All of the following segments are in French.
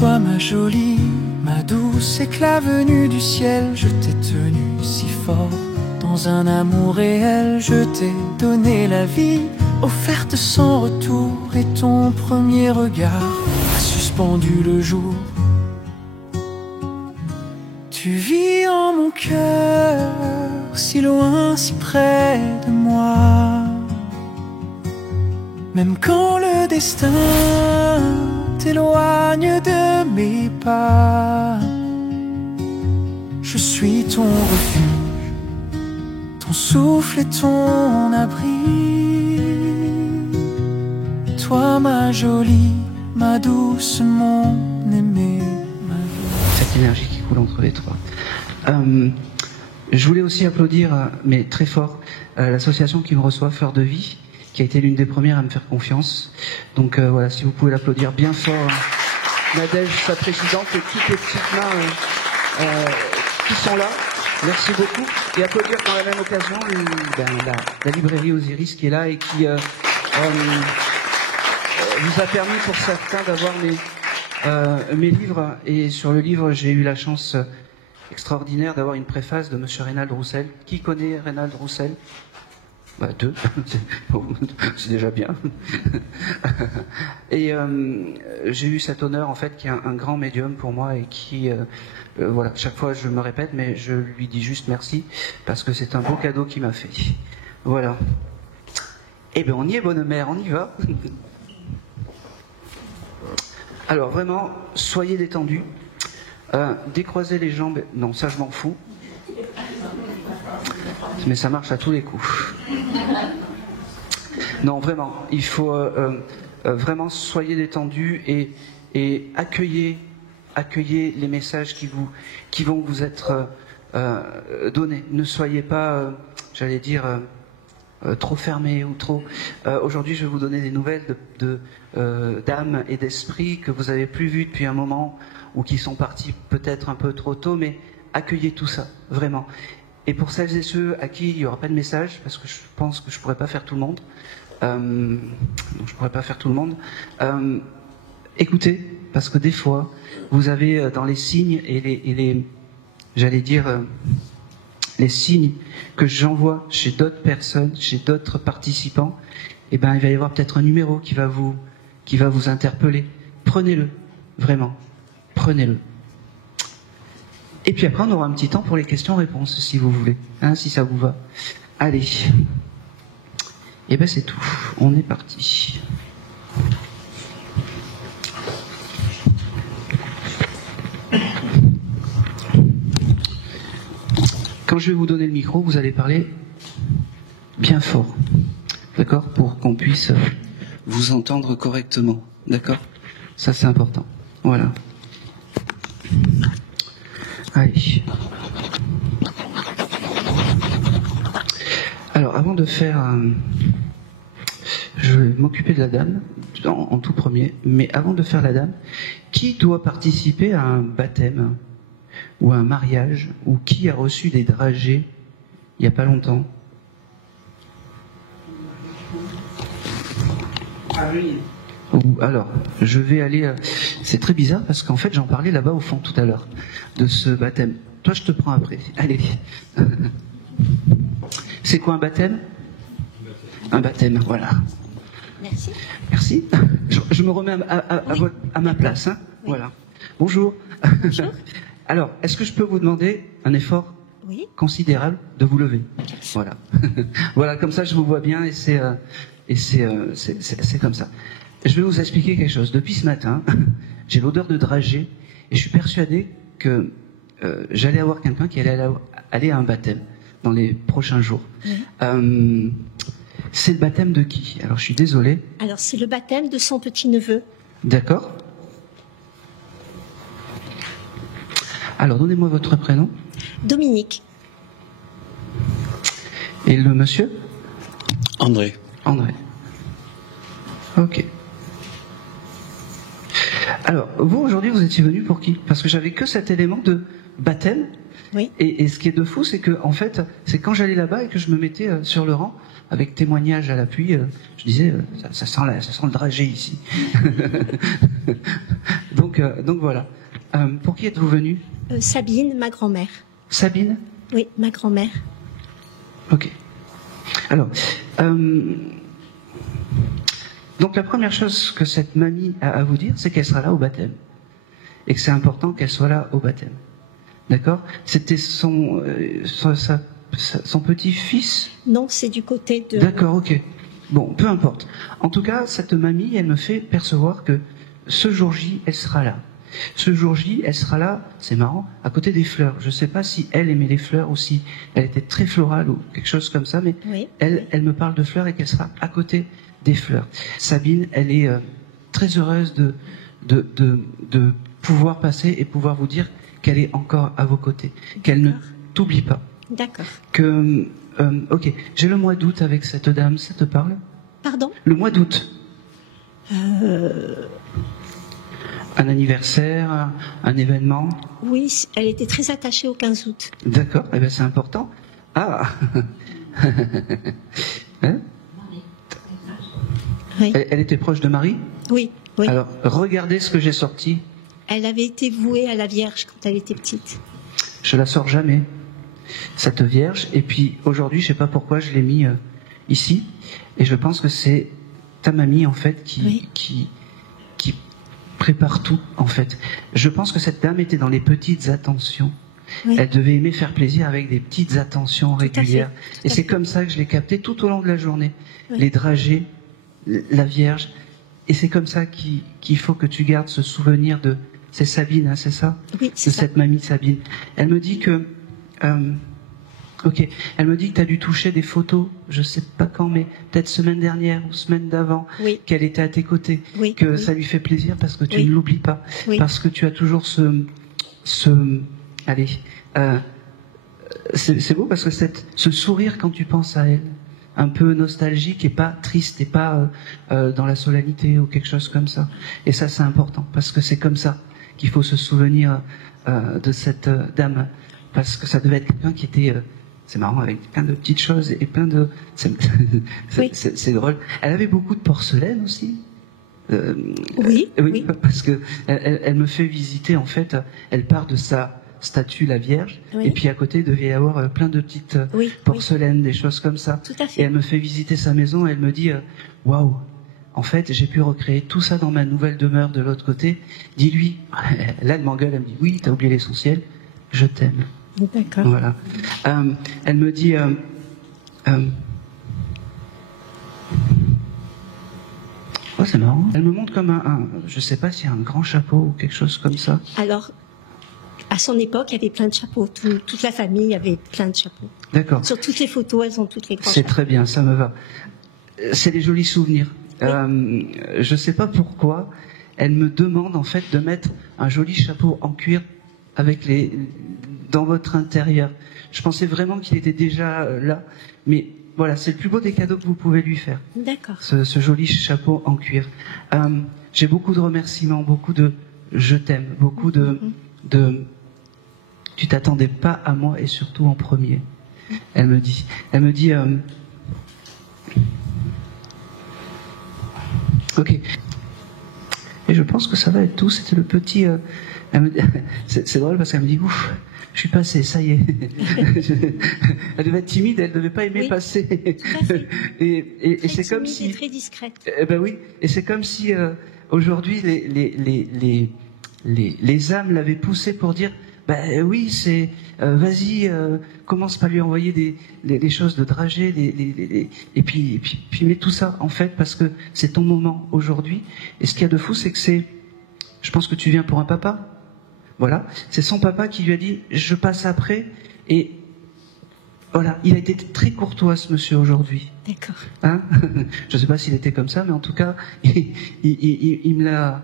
Toi ma jolie, ma douce éclat venu du ciel, je t'ai tenu si fort. Dans un amour réel, je t'ai donné la vie, offerte sans retour, et ton premier regard a suspendu le jour. Tu vis en mon cœur, si loin, si près de moi. Même quand le destin t'éloigne de mes pas, je suis ton refuge, ton souffle et ton abri. Toi ma jolie, ma douce, mon aimé, ma vie. Cette énergie qui coule entre les trois. Je voulais aussi applaudir, mais très fort, l'association qui me reçoit, Fleur de Vie, qui a été l'une des premières à me faire confiance. Donc voilà, si vous pouvez l'applaudir bien fort, Nadège, sa présidente, et toutes les petites mains qui sont là. Merci beaucoup. Et applaudir par la même occasion la librairie Osiris qui est là et qui vous a permis pour certains d'avoir mes livres. Et sur le livre, j'ai eu la chance extraordinaire d'avoir une préface de Monsieur Reynald Roussel. Qui connaît Reynald Roussel? Deux, c'est déjà bien. Et j'ai eu cet honneur, en fait, qui est un grand médium pour moi et qui, voilà, chaque fois je me répète, mais je lui dis juste merci parce que c'est un beau cadeau qu'il m'a fait. Voilà. Eh bien, on y est, bonne mère, on y va. Alors, vraiment, soyez détendus. Décroisez les jambes. Non, ça, je m'en fous. Mais ça marche à tous les coups. Non, vraiment, il faut vraiment soyez détendus et accueillez les messages qui vont vous être donnés. Ne soyez pas, j'allais dire, trop fermés ou trop... Aujourd'hui, je vais vous donner des nouvelles d'âmes et d'esprits que vous n'avez plus vus depuis un moment ou qui sont partis peut-être un peu trop tôt, mais accueillez tout ça, vraiment. Et pour celles et ceux à qui il n'y aura pas de message, parce que je pense que je ne pourrais pas faire tout le monde, écoutez, parce que des fois, vous avez dans les signes et les j'allais dire, les signes que j'envoie chez d'autres personnes, chez d'autres participants, eh ben, il va y avoir peut-être un numéro qui va vous interpeller. Prenez-le, vraiment, prenez-le. Et puis après, on aura un petit temps pour les questions-réponses, si vous voulez, hein, si ça vous va. Allez. Et ben c'est tout. On est parti. Quand je vais vous donner le micro, vous allez parler bien fort, d'accord, pour qu'on puisse vous entendre correctement, d'accord. Ça, c'est important. Voilà. Allez. Alors, avant de faire... je vais m'occuper de la dame en tout premier, mais avant de faire la dame, qui doit participer à un baptême ou à un mariage, ou qui a reçu des dragées il n'y a pas longtemps? Alors, je vais aller... c'est très bizarre parce qu'en fait, j'en parlais là-bas au fond tout à l'heure, de ce baptême. Toi, je te prends après. Allez. C'est quoi un baptême? Un baptême, voilà. Merci. Merci. Je me remets à ma place. Hein. Oui. Voilà. Bonjour. Bonjour. Alors, est-ce que je peux vous demander un effort considérable de vous lever? Voilà. Voilà, comme ça, je vous vois bien et c'est comme ça. Je vais vous expliquer quelque chose. Depuis ce matin, j'ai l'odeur de dragée et je suis persuadé que j'allais avoir quelqu'un qui allait aller à un baptême dans les prochains jours. Oui. C'est le baptême de qui? Alors, je suis désolé. Alors, c'est le baptême de son petit-neveu. D'accord. Alors, donnez-moi votre prénom. Dominique. Et le monsieur? André. André. Ok. Alors, vous, aujourd'hui, vous étiez venu pour qui? Parce que j'avais que cet élément de baptême, Oui. Et ce qui est de fou, c'est que en fait, c'est quand j'allais là-bas et que je me mettais sur le rang, avec témoignage à l'appui, je disais, ça sent le dragé ici. donc voilà. Pour qui êtes-vous venu? Sabine, ma grand-mère. Sabine? Oui, ma grand-mère. Ok. Alors, donc la première chose que cette mamie a à vous dire, c'est qu'elle sera là au baptême. Et que c'est important qu'elle soit là au baptême. D'accord? C'était son petit-fils? Non, c'est du côté de... D'accord, ok. Bon, peu importe. En tout cas, cette mamie, elle me fait percevoir que ce jour J, elle sera là. Ce jour J, elle sera là, c'est marrant, à côté des fleurs. Je ne sais pas si elle aimait les fleurs ou si elle était très florale ou quelque chose comme ça, mais Oui. elle me parle de fleurs et qu'elle sera à côté des fleurs. Sabine, elle est très heureuse de pouvoir passer et pouvoir vous dire qu'elle est encore à vos côtés, qu'elle ne t'oublie pas. D'accord. Que, ok, j'ai le mois d'août avec cette dame, ça te parle? Pardon? Le mois d'août. Un anniversaire, un événement? Oui, elle était très attachée au 15 août. D'accord, eh ben c'est important. Ah hein? Oui. Elle était proche de Marie? Oui, oui. Alors, regardez ce que j'ai sorti. Elle avait été vouée à la Vierge quand elle était petite. Je la sors jamais, cette Vierge. Et puis, aujourd'hui, je sais pas pourquoi, je l'ai mis ici. Et je pense que c'est ta mamie, en fait, qui prépare tout, en fait. Je pense que cette dame était dans les petites attentions. Oui. Elle devait aimer faire plaisir avec des petites attentions régulières. Tout à Et c'est fait. comme ça que je l'ai capté tout au long de la journée. Oui. Les dragées, la Vierge. Et c'est comme ça qu'il faut que tu gardes ce souvenir de... C'est Sabine, hein, c'est ça? Oui, De c'est ça. cette mamie Sabine. Elle me dit que... ok, elle me dit que tu as dû toucher des photos, je sais pas quand, mais peut-être semaine dernière ou semaine d'avant, Oui. qu'elle était à tes côtés, Oui, que oui. ça lui fait plaisir parce que tu Oui. ne l'oublies pas, Oui. parce que tu as toujours allez, c'est beau parce que ce sourire quand tu penses à elle, un peu nostalgique et pas triste et pas dans la solennité ou quelque chose comme ça. Et ça c'est important parce que c'est comme ça qu'il faut se souvenir de cette dame, parce que ça devait être quelqu'un qui était c'est marrant, avec plein de petites choses et plein de... Oui. C'est drôle. Elle avait beaucoup de porcelaine aussi. Oui, oui. Parce que elle me fait visiter, en fait, elle part de sa statue, la Vierge, Oui. et puis à côté, il devait y avoir plein de petites Oui, porcelaines, des choses comme ça. Tout à Et fait. elle me fait visiter sa maison, et elle me dit, waouh, en fait, j'ai pu recréer tout ça dans ma nouvelle demeure de l'autre côté. Dis-lui, là, elle m'engueule, elle me dit, oui, t'as oublié l'essentiel, je t'aime. D'accord. Voilà. Elle me dit... oh, c'est marrant. Elle me montre comme je sais pas s'il y a un grand chapeau ou quelque chose comme ça. Alors, à son époque, il y avait plein de chapeaux. Toute la famille avait plein de chapeaux. D'accord. Sur toutes les photos, elles ont toutes les grands C'est chapeaux. très bien, ça me va. C'est des jolis souvenirs. Oui. Je sais pas pourquoi, elle me demande en fait de mettre un joli chapeau en cuir avec dans votre intérieur. Je pensais vraiment qu'il était déjà là, mais voilà, c'est le plus beau des cadeaux que vous pouvez lui faire. D'accord. Ce joli chapeau en cuir. J'ai beaucoup de remerciements, beaucoup de je t'aime, beaucoup de tu t'attendais pas à moi et surtout en premier. Elle me dit ok. Et je pense que ça va être tout. C'était le petit. Elle me dit, c'est drôle parce qu'elle me dit ouf, je suis passée, ça y est. Elle devait être timide, elle devait pas aimer Oui, passer. tout à fait. Et Très c'est comme timide et si. très discrète. Eh ben oui, et c'est comme si aujourd'hui les âmes l'avaient poussé pour dire ben oui, c'est vas-y, commence par lui envoyer des choses de dragées, et puis mets tout ça en fait parce que c'est ton moment aujourd'hui. Et ce qu'il y a de fou, c'est que je pense que tu viens pour un papa. Voilà, c'est son papa qui lui a dit je passe après, et voilà, il a été très courtois ce monsieur aujourd'hui. D'accord. Hein? Je sais pas s'il était comme ça, mais en tout cas, il me l'a,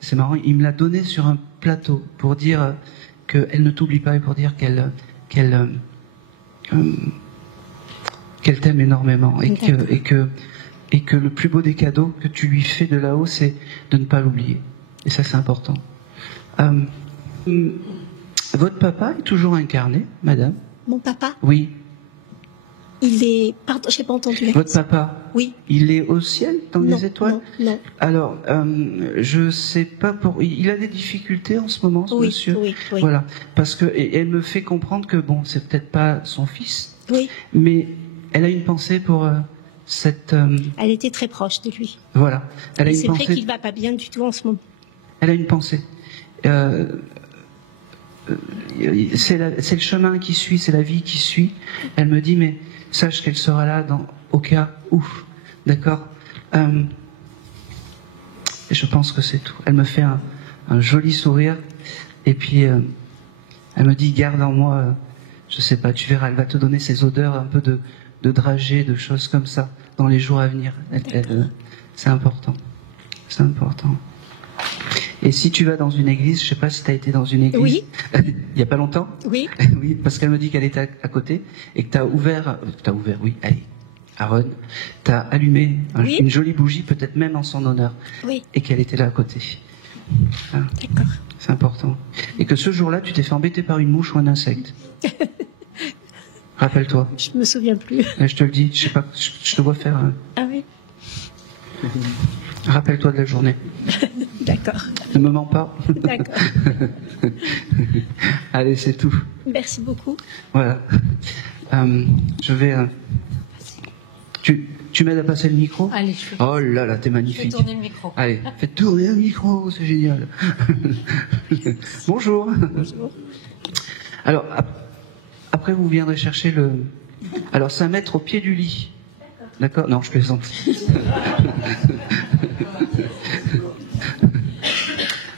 c'est marrant, il me l'a donné sur un plateau pour dire qu'elle ne t'oublie pas et pour dire qu'elle t'aime énormément et que le plus beau des cadeaux que tu lui fais de là-haut, c'est de ne pas l'oublier. Et ça, c'est important. Votre papa est toujours incarné, madame? Mon papa, Oui. il est... Pardon, j'ai pas entendu la Votre question. papa, Oui. il est au ciel, dans Non, les étoiles? non, non. Alors, je sais pas pour... Il a des difficultés en ce moment, ce Oui, monsieur? oui, oui. Voilà. Parce que, et elle me fait comprendre que, bon, c'est peut-être pas son fils, Oui, mais elle a une pensée pour cette... elle était très proche de lui. voilà. Elle a Et une c'est vrai pensée... qu'il va pas bien du tout en ce moment. Elle a une pensée. C'est le chemin qui suit, c'est la vie qui suit. Elle me dit, mais sache qu'elle sera là au cas où. D'accord? Et je pense que c'est tout. Elle me fait un joli sourire. Et puis, elle me dit, garde en moi, je sais pas, tu verras, elle va te donner ces odeurs un peu de dragée, de choses comme ça, dans les jours à venir. C'est important. C'est important. Et si tu vas dans une église, je sais pas si tu as été dans une église. Oui. Il y a pas longtemps? Oui. Oui, parce qu'elle me dit qu'elle était à côté et que t'as ouvert, oui, allez, Aaron, t'as allumé Oui. une jolie bougie, peut-être même en son honneur, Oui. et qu'elle était là à côté. Hein, D'accord. c'est important. Et que ce jour-là, tu t'es fait embêter par une mouche ou un insecte. Rappelle-toi. Je me souviens plus. Je te le dis, je sais pas, je te vois faire. Ah oui. Rappelle-toi de la journée. D'accord. Ne me mens pas. D'accord. Allez, c'est tout. Merci beaucoup. Voilà. Je vais. Tu m'aides à passer le micro? Allez, je fais. Oh là là, t'es Je fais magnifique. tourner le micro. Allez, faites tourner le micro, c'est génial. Bonjour. Bonjour. Alors, après, vous viendrez chercher le. Alors, c'est à mettre au pied du lit. D'accord? Non, je plaisante.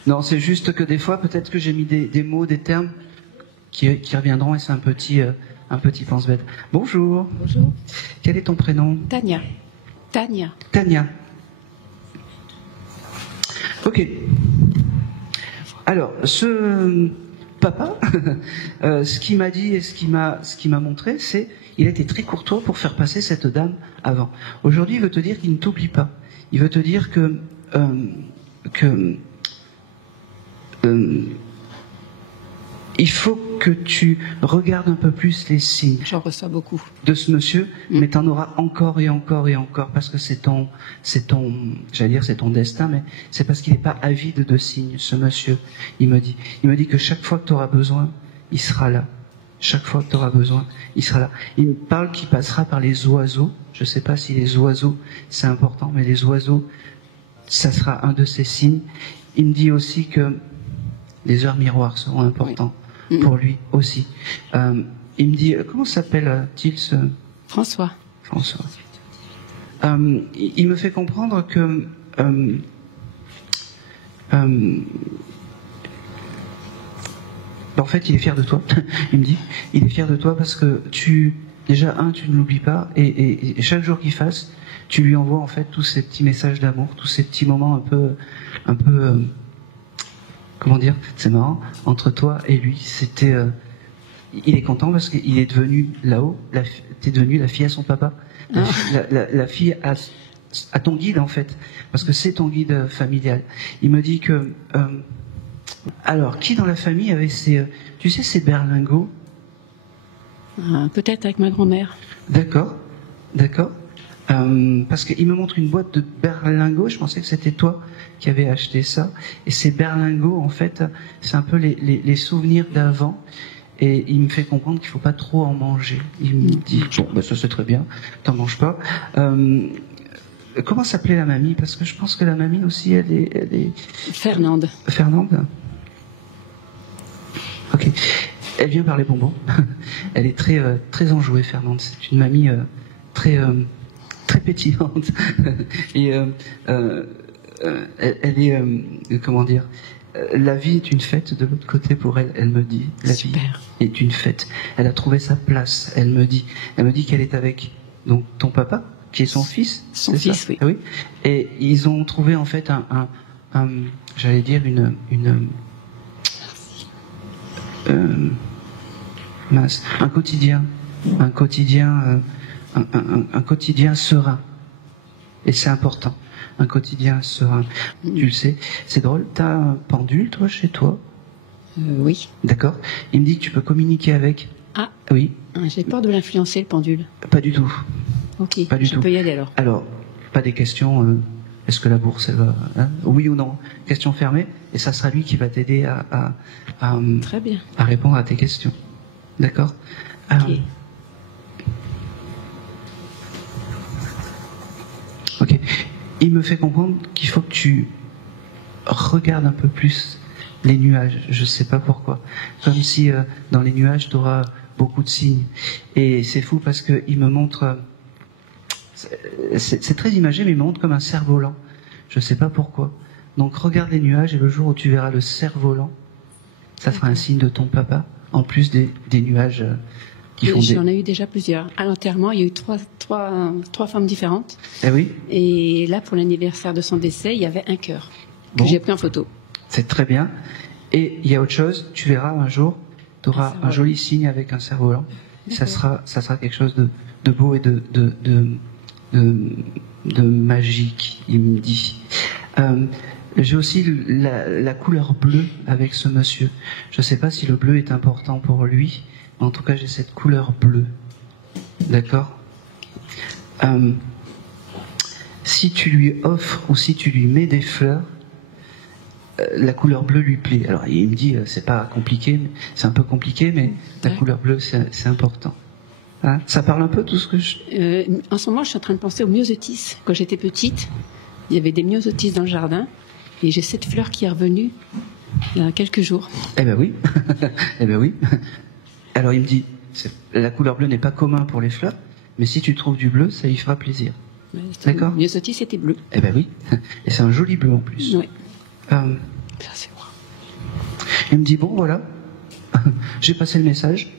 Non, c'est juste que des fois, peut-être que j'ai mis des mots, des termes qui reviendront et c'est un petit pense-bête. Bonjour. Bonjour. Quel est ton prénom? Tania. Tania. Tania. Ok. Alors, ce papa, ce qu'il m'a dit et ce qu'il m'a montré, c'est il a été très courtois pour faire passer cette dame avant. Aujourd'hui, il veut te dire qu'il ne t'oublie pas. Il veut te dire que il faut que tu regardes un peu plus les signes J'en reçois beaucoup. de ce monsieur, mais t'en auras encore et encore et encore, parce que c'est ton, j'allais dire c'est ton destin, mais c'est parce qu'il n'est pas avide de signes, ce monsieur. Il me dit que chaque fois que tu auras besoin, il sera là. Chaque fois que tu auras besoin, il sera là. Il me parle qu'il passera par les oiseaux. Je sais pas si les oiseaux, c'est important, mais les oiseaux, ça sera un de ces signes. Il me dit aussi que les heures miroirs seront importants pour lui aussi. Il me dit, comment s'appelle-t-il ce... François. François. Il me fait comprendre que en fait, il est fier de toi. Il me dit, il est fier de toi parce que déjà, tu ne l'oublies pas, et chaque jour qu'il fasse, tu lui envoies en fait tous ces petits messages d'amour, tous ces petits moments un peu, comment dire, c'est marrant, entre toi et lui, c'était, il est content parce qu'il est devenu là-haut, t'es devenue la fille à son papa, la fille à ton guide en fait, parce que c'est ton guide familial. Il me dit que, alors, qui dans la famille avait ces berlingots? Peut-être avec ma grand-mère. D'accord. Parce qu'il me montre une boîte de berlingots, je pensais que c'était toi qui avais acheté ça. Et ces berlingots, en fait, c'est un peu les souvenirs d'avant. Et il me fait comprendre qu'il faut pas trop en manger. Il me dit, bon, bah, ça c'est très bien, t'en manges pas. Comment s'appelait la mamie? Parce que je pense que la mamie aussi, elle est... Fernande. Fernande? Ok. Elle vient par les bonbons. Elle est très enjouée, Fernande. C'est une mamie très pétillante. Et elle est, comment dire, la vie est une fête de l'autre côté pour elle. Elle me dit, la Super. vie est une fête. Elle a trouvé sa place. Elle me dit qu'elle est avec donc ton papa, qui est son fils. Son fils, oui. Ah oui. Et ils ont trouvé en fait j'allais dire un quotidien serein. Et c'est important, un quotidien serein. Tu le sais, c'est drôle, t'as un pendule, toi, chez toi? Oui. D'accord. Il me dit que tu peux communiquer avec. Ah, Oui. j'ai peur de l'influencer, le pendule. Pas du tout. Ok, Pas du je tout. peux y aller alors. Alors, pas des questions. Est-ce que la bourse, elle va, hein, oui ou non? Question fermée. Et ça sera lui qui va t'aider Très bien. à répondre à tes questions. D'accord. Ok. Ok. Il me fait comprendre qu'il faut que tu regardes un peu plus les nuages. Je sais pas pourquoi. Comme si dans les nuages, tu auras beaucoup de signes. Et c'est fou parce que il me montre. C'est très imagé, mais il me montre comme un cerf-volant. Je sais pas pourquoi. Donc regarde les nuages et le jour où tu verras le cerf-volant, ça fera un signe de ton papa. En plus des nuages qui font des. J'en ai eu déjà plusieurs. À l'enterrement, il y a eu trois femmes différentes. Eh oui. Et là, pour l'anniversaire de son décès, il y avait un cœur que Bon. j'ai pris en photo. C'est très bien. Et il y a autre chose, tu verras un jour, tu auras un joli signe avec un cerf-volant. Ça sera quelque chose de beau et de magique, il me dit. J'ai aussi la couleur bleue avec ce monsieur. Je ne sais pas si le bleu est important pour lui, mais en tout cas j'ai cette couleur bleue. D'accord. Si tu lui offres ou si tu lui mets des fleurs, la couleur bleue lui plaît. Alors il me dit c'est pas compliqué, c'est un peu compliqué, mais la couleur bleue c'est important. Hein, ça parle un peu tout ce que je. En ce moment, je suis en train de penser aux myosotis. Quand j'étais petite, il y avait des myosotis dans le jardin, et j'ai cette fleur qui est revenue il y a quelques jours. Eh ben oui, eh ben oui. Alors il me dit la couleur bleue n'est pas commun pour les fleurs, mais si tu trouves du bleu, ça y fera plaisir. D'accord. Myosotis c'était bleu. Eh ben oui, et c'est un joli bleu en plus. Oui. Ça c'est moi. Il me dit bon voilà, j'ai passé le message,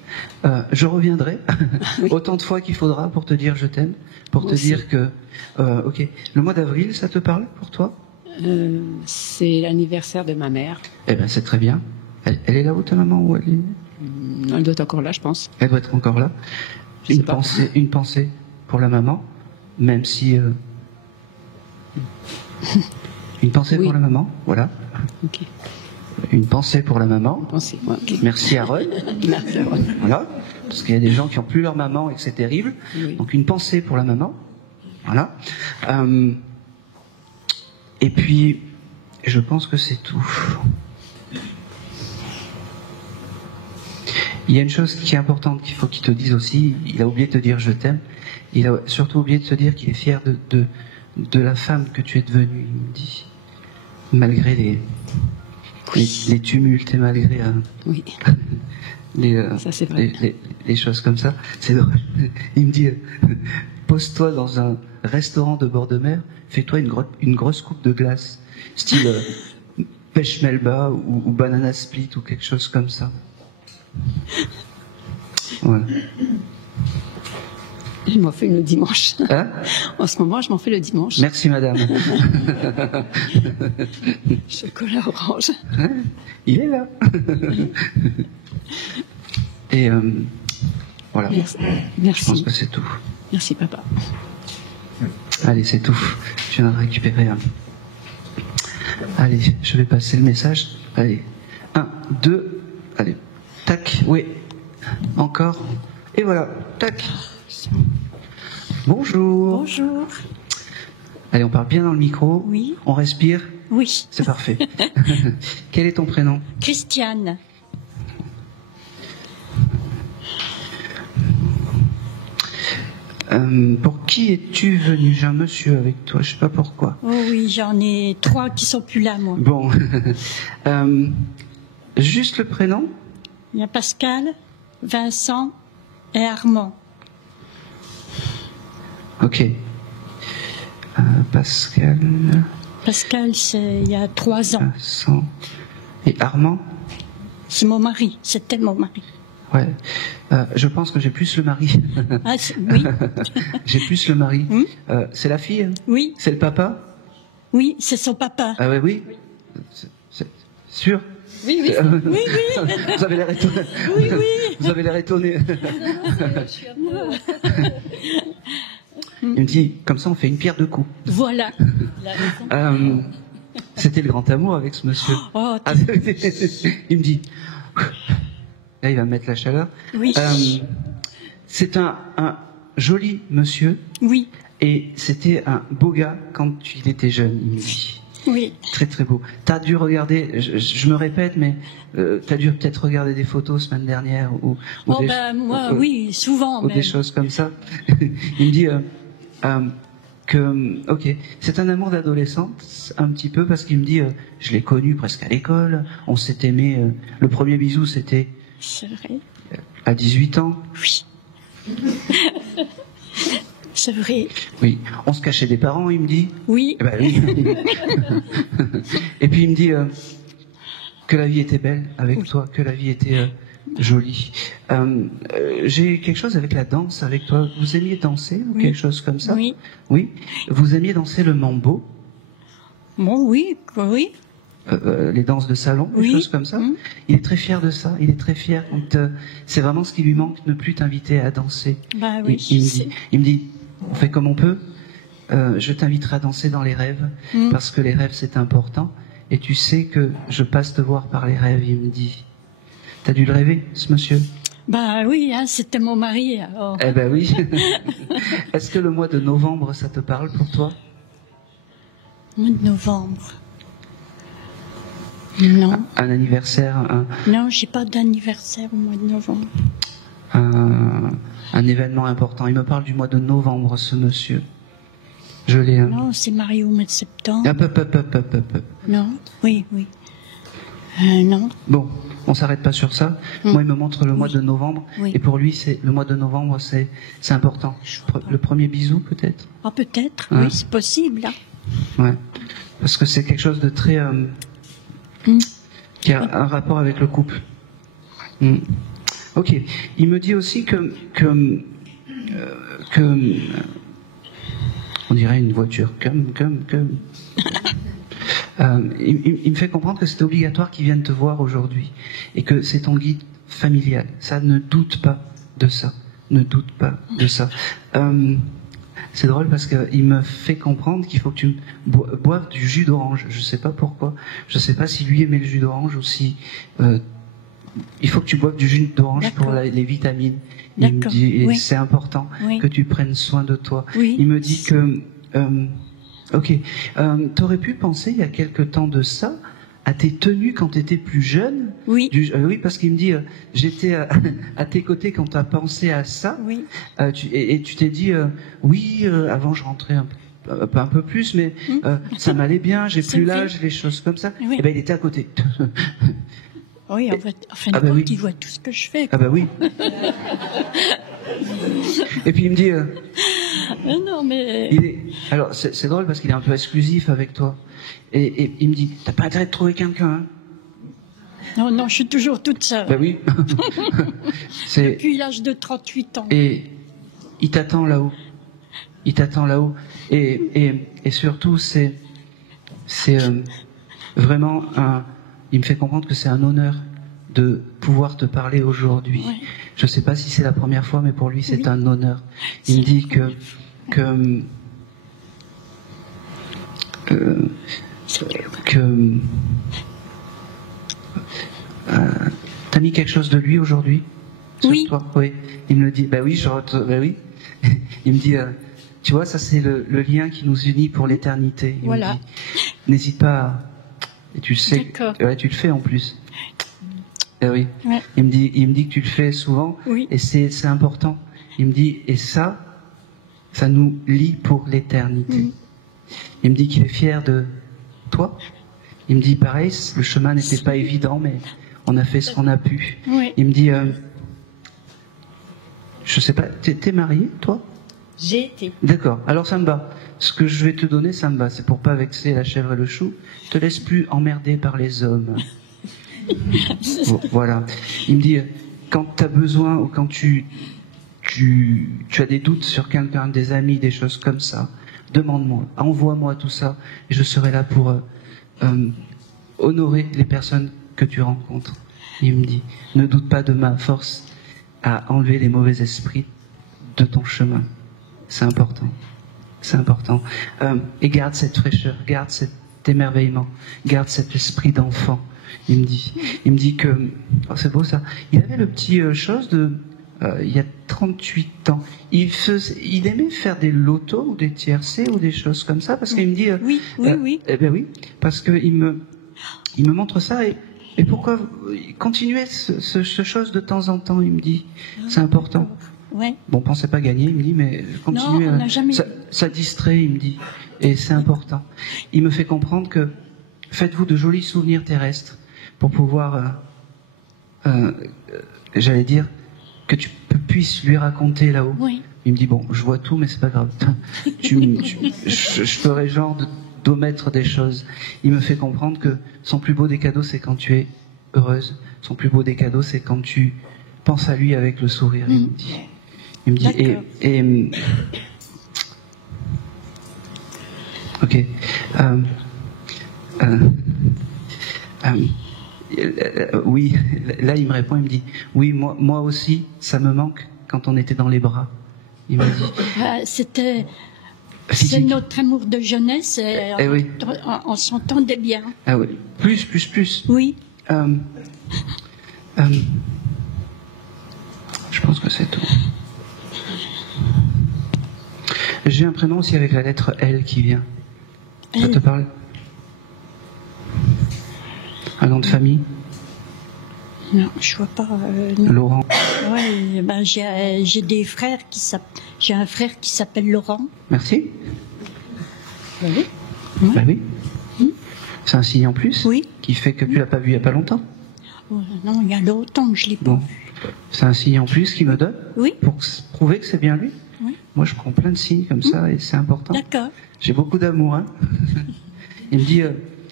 je reviendrai autant de fois qu'il faudra pour te dire je t'aime, pour te dire que ok. Le mois d'avril, ça te parle pour toi? C'est l'anniversaire de ma mère. Eh ben c'est très bien. Elle est là où ta maman ou elle est? Elle doit être encore là, je pense. Elle doit être encore là. Je sais pas. Une pensée pour la maman, même si une pensée Oui. pour la maman, voilà. Ok. Une pensée pour la maman. Pensez, ouais, ok. Merci Aaron. Merci, Aaron. Voilà. Parce qu'il y a des gens qui n'ont plus leur maman et que c'est terrible. Oui. Donc une pensée pour la maman. Voilà. Et puis, je pense que c'est tout. Il y a une chose qui est importante qu'il faut qu'il te dise aussi. Il a oublié de te dire je t'aime. Il a surtout oublié de te dire qu'il est fier de la femme que tu es devenue, il me dit. Malgré les tumultes et malgré Oui. Ça, c'est vrai. les choses comme ça. C'est drôle. Il me dit, pose-toi dans un restaurant de bord de mer, fais-toi une grosse coupe de glace, style pêche melba ou banana split ou quelque chose comme ça. Voilà. Je m'en fais le dimanche. Hein? En ce moment, je m'en fais le dimanche. Merci madame. Chocolat orange. Hein? Il est là. Et voilà. Merci. Je pense que c'est tout. Merci papa. Allez, c'est tout. Je viens de récupérer un. Allez, je vais passer le message. Allez. 1, 2, allez. Tac, oui. Encore. Et voilà. Tac. Bonjour. Bonjour. Allez, on parle bien dans le micro. Oui. On respire. Oui. C'est parfait. Quel est ton prénom? Christiane. Pour qui es-tu venu? J'ai un monsieur avec toi, je sais pas pourquoi. Oh oui, j'en ai 3 qui sont plus là, moi. Bon. Juste le prénom? Il y a Pascal, Vincent et Armand. Ok. Pascal, Pascal, c'est il y a 3 ans. Vincent et Armand? C'est mon mari, c'était mon mari. Ouais. Je pense que j'ai plus le mari. Ah, oui, J'ai plus le mari. Hmm? C'est la fille? oui, C'est le papa? oui, c'est son papa. Ah ouais, oui. C'est sûr? Oui, oui, oui, oui. Vous avez l'air étonné. Oui, oui. Vous avez l'air étonné. Il me dit, comme ça on fait une pierre deux coups. Voilà. C'était le grand amour avec ce monsieur. Oh, Ah, il me dit, là il va me mettre la chaleur. oui, C'est un joli monsieur oui, et c'était un beau gars quand il était jeune, il me dit. oui. Très très beau. T'as dû regarder, je me répète, mais t'as dû peut-être regarder des photos semaine dernière ou Oh, des, ben, moi, oui, souvent ou même. des choses comme ça. Il me dit que, ok, c'est un amour d'adolescente, un petit peu, parce qu'il me dit, je l'ai connu presque à l'école, on s'est aimé, le premier bisou c'était C'est vrai. à 18 ans. Oui. C'est vrai. Oui, on se cachait des parents, il me dit. Oui. Eh ben oui. Et puis il me dit que la vie était belle avec toi, que la vie était jolie. J'ai quelque chose avec la danse avec toi. Vous aimiez danser ou Oui. quelque chose comme ça? Oui. Oui. Vous aimiez danser le mambo, Bon, oui, oui. les danses de salon, des Oui. choses comme ça. Mm. Il est très fier de ça. Il est très fier. C'est vraiment ce qui lui manque, ne plus t'inviter à danser. Bah oui, Il me dit, on fait comme on peut. Je t'inviterai à danser dans les rêves, parce que les rêves c'est important. Et tu sais que je passe te voir par les rêves, il me dit. T'as dû le rêver, ce monsieur? Bah oui, hein, c'était mon mari. Alors. Eh ben oui. Est-ce que le mois de novembre, ça te parle pour toi? Mois de novembre. Non, Un anniversaire, non, j'ai pas d'anniversaire au mois de novembre. un événement important. Il me parle du mois de novembre, ce monsieur. Je l'ai. Non, c'est marié au mois de septembre. Hop. Non, oui, oui. Non, Bon, on s'arrête pas sur ça. Moi, il me montre le mois de novembre, Oui. et pour lui, le mois de novembre, c'est important. Le premier bisou, peut-être. ah peut-être, Hein. oui, c'est possible. Hein. Ouais. Parce que c'est quelque chose de très qui a un rapport avec le couple. Ok. Il me dit aussi que on dirait une voiture. Il me fait comprendre que c'est obligatoire qu'il vienne te voir aujourd'hui et que c'est ton guide familial. Ça, ne doute pas de ça. Ne doute pas de ça. C'est drôle parce qu'il me fait comprendre qu'il faut que tu boives du jus d'orange. Je sais pas pourquoi. Je sais pas si lui aimait le jus d'orange ou si il faut que tu boives du jus d'orange pour D'accord. les vitamines. Il me D'accord. dit, et Oui. c'est important Oui. que tu prennes soin de toi. Oui. Il me dit que ok, t'aurais pu penser il y a quelque temps de ça à tes tenues quand t'étais plus jeune. Oui. Oui, parce qu'il me dit, j'étais à tes côtés quand t'as pensé à ça. Oui. Et tu t'es dit, oui, avant je rentrais un peu plus, mais ça m'allait bien, j'ai C'est plus vrai. l'âge, les choses comme ça. Oui. Et ben il était à côté. Oui, en fin de Ah bah compte, oui. il voit tout ce que je fais. Ah bah oui. Et puis il me dit, Non, mais... alors c'est drôle parce qu'il est un peu exclusif avec toi. Et il me dit, t'as pas intérêt de trouver quelqu'un, hein? Non, non, je suis toujours toute seule. Bah oui. C'est Depuis l'âge de 38 ans. et il t'attend là-haut. Il t'attend là-haut. Et surtout c'est vraiment il me fait comprendre que c'est un honneur de pouvoir te parler aujourd'hui. Ouais. Je sais pas si c'est la première fois, mais pour lui c'est Oui. un honneur. Il me dit que t'as mis quelque chose de lui aujourd'hui sur Oui. toi? Oui. Il me le dit. Bah oui, bah oui. Il me dit, tu vois, ça c'est le lien qui nous unit pour l'éternité. Il Voilà. me dit, n'hésite pas. Et tu le sais. D'accord. Ouais, tu le fais en plus. Eh oui. Ouais. Il me dit que tu le fais souvent. Oui. Et c'est important. Il me dit, et ça nous lie pour l'éternité. Il me dit qu'il est fier de toi. Il me dit pareil, le chemin n'était pas évident, mais on a fait ce qu'on a pu. Oui. Il me dit, je sais pas, t'es marié, toi? J'ai été. D'accord, alors ça me va. Ce que je vais te donner, ça me va. C'est pour pas vexer la chèvre et le chou. Te laisse plus emmerder par les hommes. Voilà. Il me dit, quand t'as besoin ou quand tu as des doutes sur quelqu'un, des amis, des choses comme ça, demande-moi, envoie-moi tout ça, et je serai là pour honorer les personnes que tu rencontres. Il me dit, ne doute pas de ma force à enlever les mauvais esprits de ton chemin. C'est important. C'est important. Et garde cette fraîcheur, garde d'émerveillement. Garde cet esprit d'enfant. Il me dit que, oh, c'est beau ça. Il avait le petit chose de, il y a 38 ans. Il aimait faire des lotos ou des tiercés ou des choses comme ça parce qu'il me dit, oui. Eh ben oui, parce que il me montre ça et pourquoi continuer ce chose de temps en temps. Il me dit, c'est important. Ouais. Bon, pensez pas gagner, il me dit, mais continuez. Non, on n'a jamais... ça distrait, il me dit, et c'est important. Il me fait comprendre que faites-vous de jolis souvenirs terrestres pour pouvoir, j'allais dire, que tu puisses lui raconter là-haut. Oui. Il me dit, bon, je vois tout, mais c'est pas grave. Je ferai genre d'omettre des choses. Il me fait comprendre que son plus beau des cadeaux, c'est quand tu es heureuse. Son plus beau des cadeaux, c'est quand tu penses à lui avec le sourire. Il me dit, ok. Oui, là il me répond, il me dit, oui, moi aussi, ça me manque quand on était dans les bras. Il m'a dit. C'est physique. notre amour de jeunesse, et oui. on s'entendait bien. Ah oui, plus. Oui. Je pense que c'est tout. J'ai un prénom aussi avec la lettre L qui vient. Ça te parle? Un nom de famille? Non, je vois pas. Non. Laurent. Ouais, ben j'ai des frères qui s'appellent. J'ai un frère qui s'appelle Laurent. Merci. Oui. Bah oui. C'est un signe en plus. Oui. Qui fait que tu l'as pas vu il y a pas longtemps. Non, il y a longtemps que je l'ai pas vu. C'est un signe en plus qu'il me donne. Oui. Pour prouver que c'est bien lui. Oui. Moi, je prends plein de signes comme ça et c'est important. D'accord. J'ai beaucoup d'amour. Hein. Il me dit,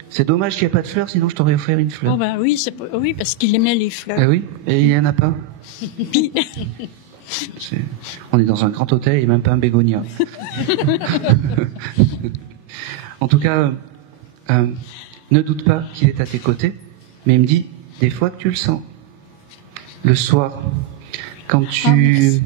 c'est dommage qu'il n'y a pas de fleurs, sinon je t'aurais offert une fleur. Oh ben oui, oui, parce qu'il aimait les fleurs. Ah oui, et il n'y en a pas. On est dans un grand hôtel et même pas un bégonia. En tout cas, ne doute pas qu'il est à tes côtés, mais il me dit des fois que tu le sens. Le soir, quand tu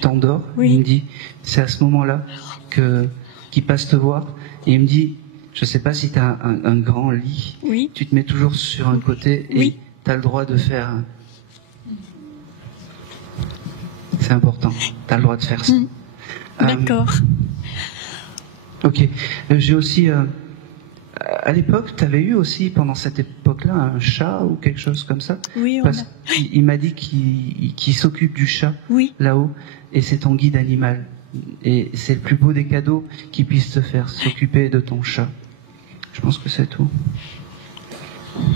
t'endors, oui. Il me dit c'est à ce moment-là qu'il passe te voir et il me dit je sais pas si tu as un grand lit, oui. Tu te mets toujours sur un côté et oui. tu as le droit de faire. C'est important. Tu as le droit de faire ça. D'accord. Ok. J'ai aussi... à l'époque, tu avais eu aussi, pendant cette époque-là, un chat ou quelque chose comme ça? Oui, Parce qu'il m'a dit qu'il s'occupe du chat, oui. Là-haut, et c'est ton guide animal. Et c'est le plus beau des cadeaux qu'il puisse te faire, s'occuper de ton chat. Je pense que c'est tout.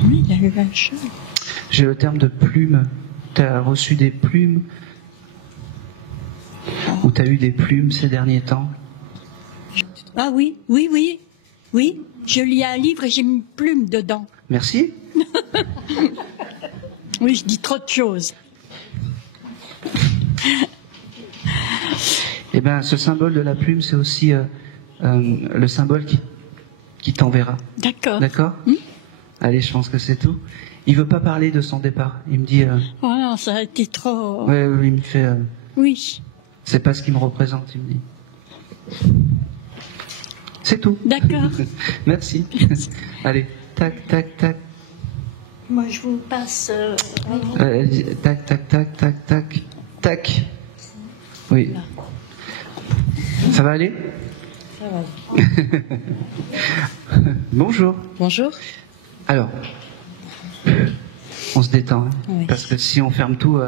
Oui, il a eu un chat. J'ai le terme de plume. Tu as reçu des plumes? Ou tu as eu des plumes ces derniers temps? Ah oui. Je lis un livre et j'ai mis une plume dedans. Merci. Oui, je dis trop de choses. Eh bien, ce symbole de la plume, c'est aussi le symbole qui t'enverra. D'accord. D'accord. Allez, je pense que c'est tout. Il veut pas parler de son départ. Il me dit... Oh non, ça a été trop... Ouais, il me fait... Oui. C'est pas ce qui me représente, il me dit. C'est tout. D'accord. Merci. Allez, tac, tac, tac. Moi, je vous passe... Tac, tac, tac, tac, tac, tac. Oui. Ça va aller? Ça va. Bonjour. Bonjour. Alors, on se détend, hein, oui. Parce que si on ferme tout,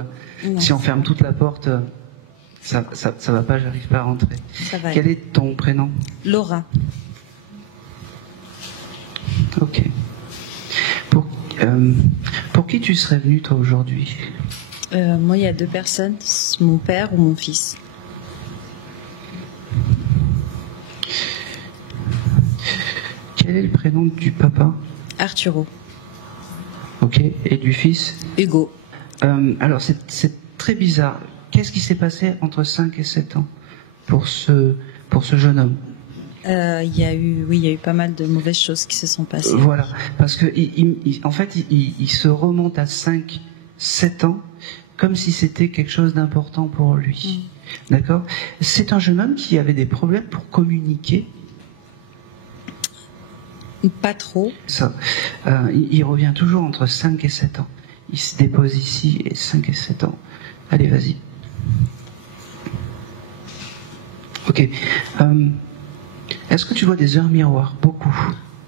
si on ferme toute la porte, ça va pas, j'arrive pas à rentrer. Ça va. Quel est ton prénom? Laura. Ok. Pour qui tu serais venue toi aujourd'hui? Moi, il y a deux personnes, mon père ou mon fils. Quel est le prénom du papa? Arturo. Ok. Et du fils? Hugo. Alors, c'est très bizarre. Qu'est-ce qui s'est passé entre 5 et 7 ans pour ce jeune homme? Il y a eu pas mal de mauvaises choses qui se sont passées. Voilà. Parce que, en fait, il se remonte à 5, 7 ans comme si c'était quelque chose d'important pour lui. D'accord? C'est un jeune homme qui avait des problèmes pour communiquer. Pas trop. Ça, il revient toujours entre 5 et 7 ans. Il se dépose ici et 5 et 7 ans. Allez, vas-y. Ok. Est-ce que tu vois des heures miroirs? Beaucoup.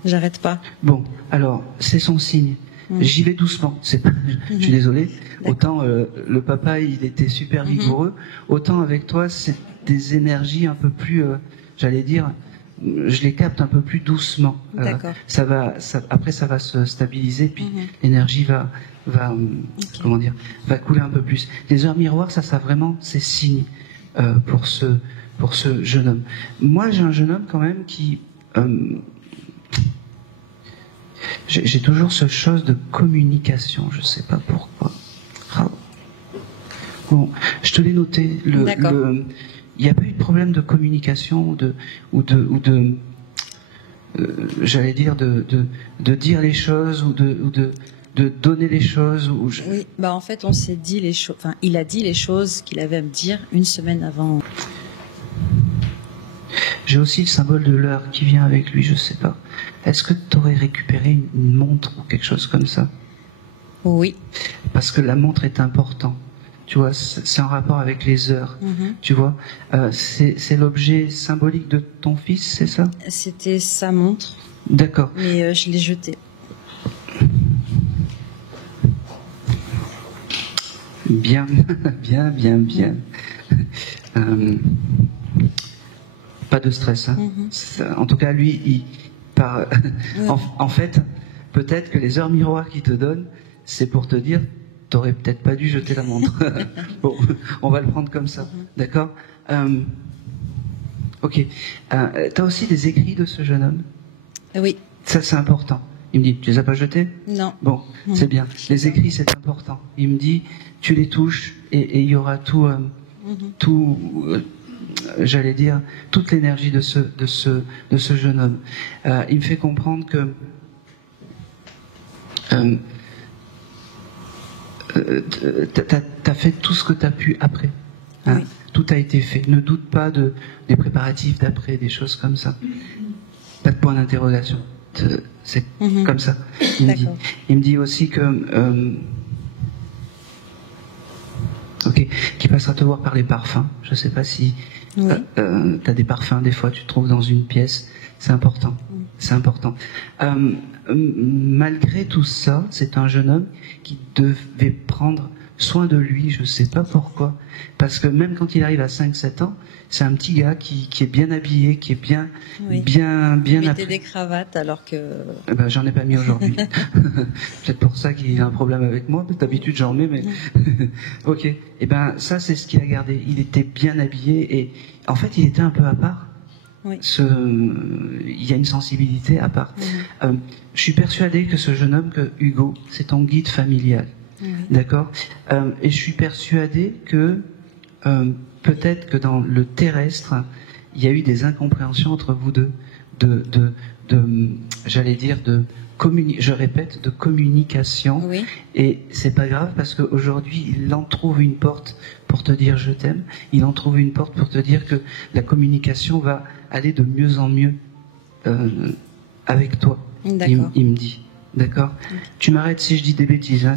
J'arrête pas. Bon, alors, c'est son signe. J'y vais doucement. C'est pas... Je suis désolé. Autant le papa, il était super vigoureux. Autant avec toi, c'est des énergies un peu plus, j'allais dire, je les capte un peu plus doucement. D'accord. Après, ça va se stabiliser, puis l'énergie va comment dire, va couler un peu plus. Les heures miroirs, ça vraiment, c'est signe pour ce jeune homme. Moi, j'ai un jeune homme quand même qui j'ai toujours ce chose de communication, je sais pas pourquoi. Ah. Bon, je te l'ai noté. Il n'y a pas eu de problème de communication ou de j'allais dire de dire les choses ou de donner les choses. Oui, en fait, on s'est dit les choses. Enfin, il a dit les choses qu'il avait à me dire une semaine avant. J'ai aussi le symbole de l'heure qui vient avec lui, je sais pas. Est-ce que tu aurais récupéré une montre ou quelque chose comme ça? Oui. Parce que la montre est importante. Tu vois, c'est en rapport avec les heures. Tu vois, c'est l'objet symbolique de ton fils, c'est ça? C'était sa montre. D'accord. Mais je l'ai jetée. Bien, bien. Pas de stress. Hein. En tout cas, lui, en fait, peut-être que les heures miroirs qu'il te donne, c'est pour te dire, t'aurais peut-être pas dû jeter la montre. Bon, on va le prendre comme ça, d'accord? Ok. T'as aussi des écrits de ce jeune homme? Oui. Ça, c'est important. Il me dit, tu les as pas jetés? Non. Bon, c'est bien. Les écrits, c'est important. Il me dit, tu les touches et il y aura tout, j'allais dire, toute l'énergie de ce jeune homme. Il me fait comprendre que t'as fait tout ce que t'as pu après. Hein. Oui. Tout a été fait. Ne doute pas des préparatifs d'après, des choses comme ça. Pas de point d'interrogation. C'est comme ça. Il me dit aussi que qu'il passera te voir par les parfums. Je sais pas si t'as des parfums, des fois tu te trouves dans une pièce. C'est important. C'est important. Malgré tout ça, c'est un jeune homme qui devait prendre soin de lui, je sais pas pourquoi. Parce que même quand il arrive à 5-7 ans, c'est un petit gars qui est bien habillé, qui est bien... bien il mettait des cravates alors que... j'en ai pas mis aujourd'hui. Peut-être pour ça qu'il a un problème avec moi. D'habitude, j'en mets, mais... Ok. Ça, c'est ce qu'il a gardé. Il était bien habillé et... En fait, il était un peu à part. Oui. Il y a une sensibilité à part. Je suis persuadé que ce jeune homme, que Hugo, c'est ton guide familial. D'accord. Et je suis persuadé que peut-être que dans le terrestre, il y a eu des incompréhensions entre vous deux, j'allais dire je répète, de communication. Oui. Et c'est pas grave parce qu'aujourd'hui, il en trouve une porte pour te dire je t'aime. Il en trouve une porte pour te dire que la communication va aller de mieux en mieux avec toi. Il me dit. D'accord. Tu m'arrêtes si je dis des bêtises, hein,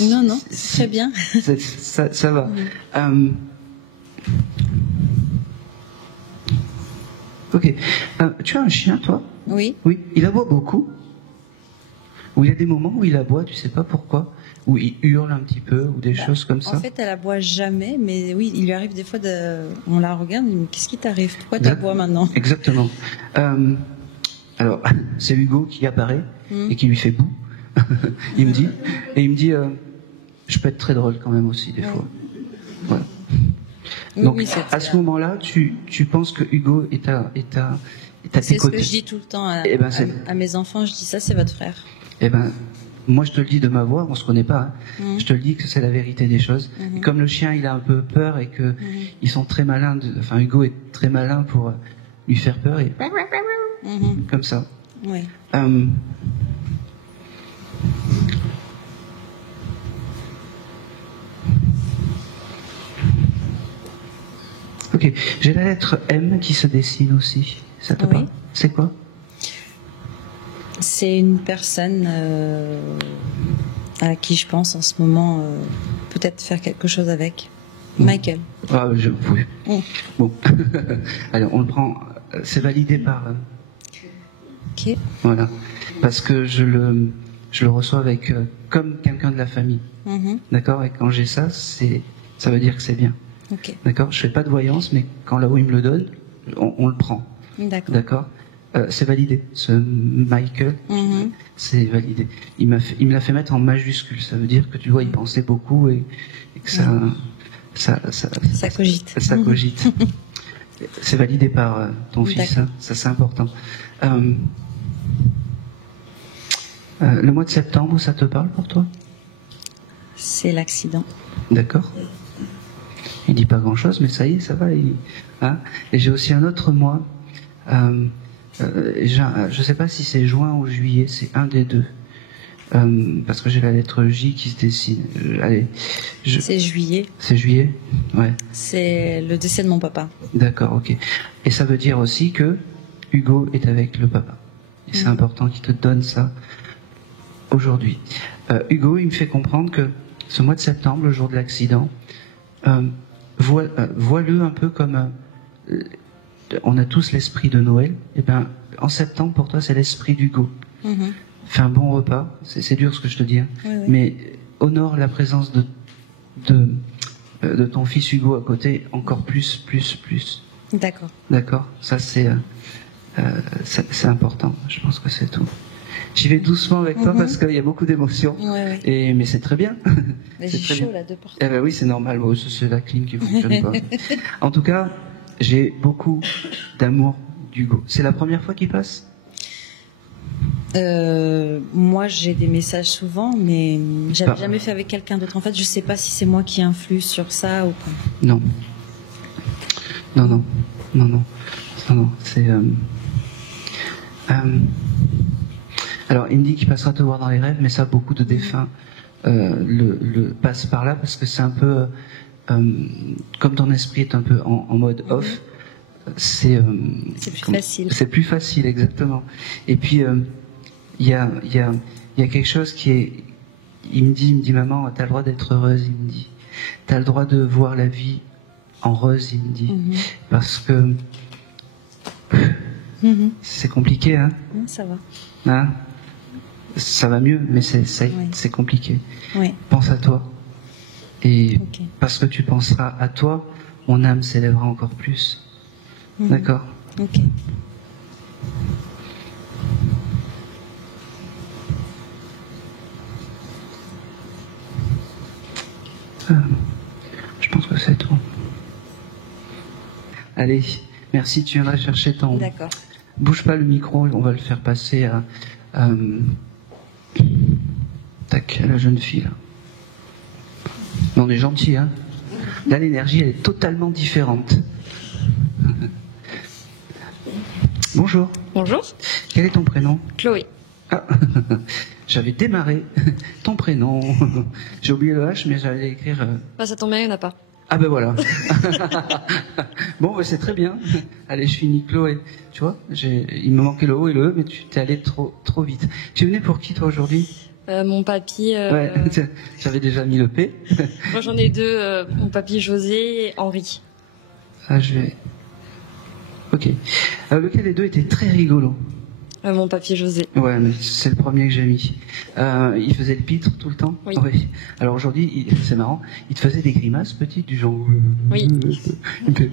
Non, c'est très bien. Ça va. Ok. Tu as un chien, toi? Oui. Oui. Il aboie beaucoup? Ou il y a des moments où il aboie, tu sais pas pourquoi? Ou il hurle un petit peu, ou des choses comme ça? En fait, elle aboie jamais, mais oui, il lui arrive des fois on la regarde, mais qu'est-ce qui t'arrive? Pourquoi tu aboies maintenant? Exactement. Alors, c'est Hugo qui apparaît et qui lui fait boue. Il me dit, je peux être très drôle quand même aussi des fois. Voilà. Donc, à ce moment-là, tu penses que Hugo est à tes côtés. C'est ce que je dis tout le temps à mes enfants. Je dis ça, c'est votre frère. Moi, je te le dis de ma voix, on se connaît pas. Hein. Je te le dis que c'est la vérité des choses. Et comme le chien, il a un peu peur et que ils sont très malins. Hugo est très malin pour lui faire peur et comme ça. Oui. Ok, j'ai la lettre M qui se dessine aussi. Ça te parle? C'est quoi? C'est une personne à qui je pense en ce moment peut-être faire quelque chose avec. Michael. Ah, oui. Mm. Bon. Alors, on le prend. C'est validé par. Ok. Voilà. Parce que je le reçois avec comme quelqu'un de la famille. Mhm. D'accord. Et quand j'ai ça, ça veut dire que c'est bien. Ok. D'accord. Je fais pas de voyance, mais quand là où il me le donne, on le prend. D'accord. D'accord. C'est validé. Ce Michael, Mhm. c'est validé. Il me l'a fait mettre en majuscule. Ça veut dire que tu vois, il pensait beaucoup et que ça cogite. Ça cogite. C'est validé par ton fils. Hein. Ça, c'est important. Le mois de septembre, ça te parle pour toi? C'est l'accident. D'accord. Il dit pas grand-chose, mais ça y est, ça va. Hein. Et j'ai aussi un autre mois. Je sais pas si c'est juin ou juillet, c'est un des deux. Parce que j'ai la lettre J qui se dessine. C'est juillet. C'est juillet? Ouais. C'est le décès de mon papa. D'accord, ok. Et ça veut dire aussi que Hugo est avec le papa. Et c'est important qu'il te donne ça aujourd'hui. Hugo, il me fait comprendre que ce mois de septembre, le jour de l'accident, vois-le un peu comme... on a tous l'esprit de Noël. Et ben, en septembre, pour toi, c'est l'esprit d'Hugo. Mhm. Fais un bon repas. C'est dur ce que je te dis. Hein. Oui, oui. Mais honore la présence de ton fils Hugo à côté encore plus. D'accord. D'accord. Ça, c'est important. Je pense que c'est tout. J'y vais doucement avec toi parce qu'il y a beaucoup d'émotions. Ouais, ouais. Mais c'est très bien. Mais C'est j'ai très chaud bien. là de partout. Eh ben oui, c'est normal. Bon, c'est la clim qui fonctionne pas. En tout cas, j'ai beaucoup d'amour d'Hugo. C'est la première fois qu'il passe? Moi, j'ai des messages souvent, mais j'avais Pas- jamais fait avec quelqu'un d'autre. En fait, je sais pas si c'est moi qui influe sur ça ou pas. Non. Non. C'est. Alors, il me dit qu'il passera te voir dans les rêves, mais ça, beaucoup de défunts le passent par là parce que c'est un peu comme ton esprit est un peu en mode off. C'est plus facile. C'est plus facile, exactement. Et puis il y a quelque chose qui est. Il me dit maman, t'as le droit d'être heureuse. Il me dit, t'as le droit de voir la vie en rose. Il me dit, parce que c'est compliqué, hein. Ça va. Hein, ça va mieux, mais Oui. c'est compliqué. Oui. Pense à toi. Et Ok. parce que tu penseras à toi, mon âme s'élèvera encore plus. D'accord. Ok. Je pense que c'est tout. Allez, merci, tu viendras chercher ton... D'accord. Bouge pas le micro, on va le faire passer à tac, la jeune fille là. Mais on est gentil, hein. Là, l'énergie, elle est totalement différente. Bonjour. Bonjour, Quel est ton prénom? Chloé. Ah, j'avais démarré ton prénom. J'ai oublié le H, mais j'allais écrire. Ah, ça tombe bien, il n'y en a pas. Ah ben voilà. Bon, c'est très bien. Allez, je finis Chloé. Tu vois, il me manquait le O et le E, mais tu t'es allé trop vite. Tu es venu pour qui toi aujourd'hui? Mon papy, Ouais, j'avais déjà mis le P. moi j'en ai deux, mon papy José et Henri. Ah, je vais. Ok. Lequel des deux était très rigolo? Mon papy José. Ouais, mais c'est le premier que j'ai mis. Il faisait le pitre tout le temps. Oui. Ouais. Alors aujourd'hui, c'est marrant, il te faisait des grimaces petites du genre. Oui. Il fait...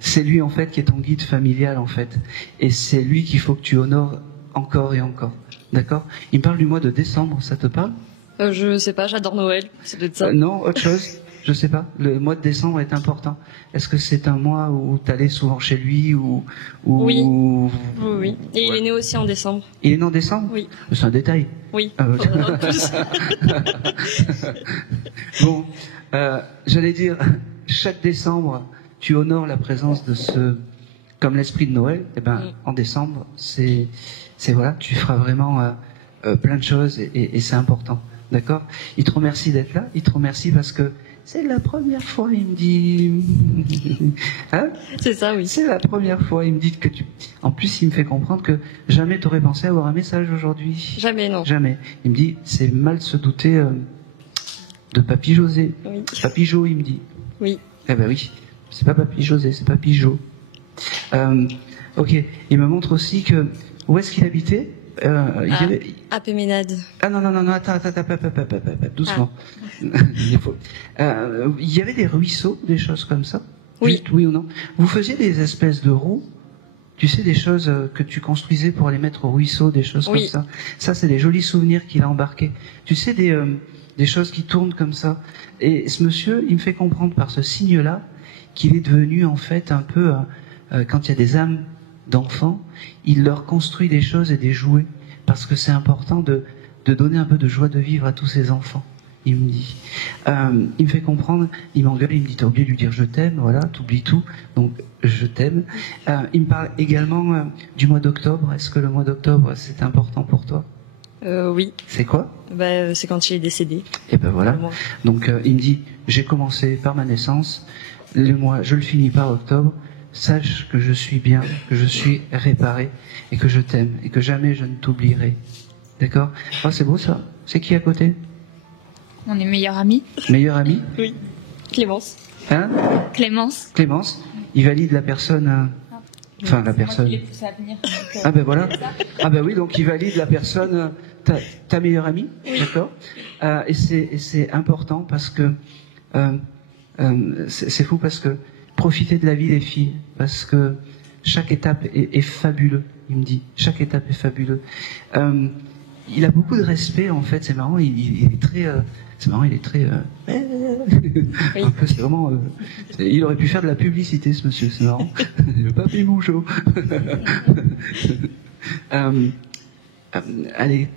c'est lui en fait qui est ton guide familial en fait, et c'est lui qu'il faut que tu honores encore et encore. D'accord? Il me parle du mois de décembre, ça te parle? Je sais pas, j'adore Noël, c'est peut-être ça. Non, autre chose. Je sais pas. Le mois de décembre est important. Est-ce que c'est un mois où tu allais souvent chez lui ou Oui. Oui. Et il est né aussi en décembre. Il est né en décembre? Oui. C'est un détail. Oui. Ah, ok. Faudra en plus. Bon, j'allais dire, chaque décembre, tu honores la présence de ce, comme l'esprit de Noël. Et ben, en décembre, c'est voilà, tu feras vraiment plein de choses et c'est important. D'accord? Il te remercie d'être là. Il te remercie parce que c'est la première fois, il me dit. Hein? C'est ça, oui. C'est la première fois, il me dit que tu. En plus, il me fait comprendre que jamais t'aurais pensé avoir un message aujourd'hui. Jamais, non. Jamais. Il me dit, c'est mal de se douter de Papy José. Oui. Papy Jo, il me dit. Oui. Eh ben oui, c'est pas Papy José, c'est Papy Jo. Ok, il me montre aussi que où est-ce qu'il habitait. Il y avait... À Péménade. Ah non, attends, doucement. Il y avait des ruisseaux, des choses comme ça. Oui. Juste, oui ou non. Vous faisiez des espèces de roues, tu sais, des choses que tu construisais pour les mettre au ruisseau, des choses Oui. comme ça. Ça, c'est des jolis souvenirs qu'il a embarqués. Tu sais, des choses qui tournent comme ça. Et ce monsieur, il me fait comprendre par ce signe-là qu'il est devenu en fait un peu, quand il y a des âmes d'enfants, il leur construit des choses et des jouets, parce que c'est important de donner un peu de joie de vivre à tous ces enfants, il me dit. Il me fait comprendre, il m'engueule, il me dit, t'as oublié de lui dire je t'aime, voilà, t'oublies tout, donc je t'aime. Il me parle également du mois d'octobre. Est-ce que le mois d'octobre, c'est important pour toi? Oui. C'est quoi? C'est quand il est décédé. Et ben voilà. Donc il me dit, j'ai commencé par ma naissance, le mois, je le finis par octobre. Sache que je suis bien, que je suis réparé, et que je t'aime, et que jamais je ne t'oublierai. D'accord? Oh, c'est beau ça. C'est qui à côté? On est meilleurs amis. Meilleur ami? Oui. Clémence. Hein? Clémence. Clémence. Il valide la personne. Enfin, la personne. Moi qui l'ai poussé à venir, donc, Ah ben voilà. Ah ben oui, donc il valide la personne, ta meilleure amie, d'accord. Et c'est important parce que c'est fou parce que profitez de la vie des filles parce que chaque étape est fabuleux. Il me dit, chaque étape est fabuleux. Il a beaucoup de respect en fait. C'est marrant. Il est très. C'est marrant. Il est très. Oui. Un peu. C'est vraiment. Il aurait pu faire de la publicité, ce monsieur. C'est marrant. Le papy Mougeot. Allez.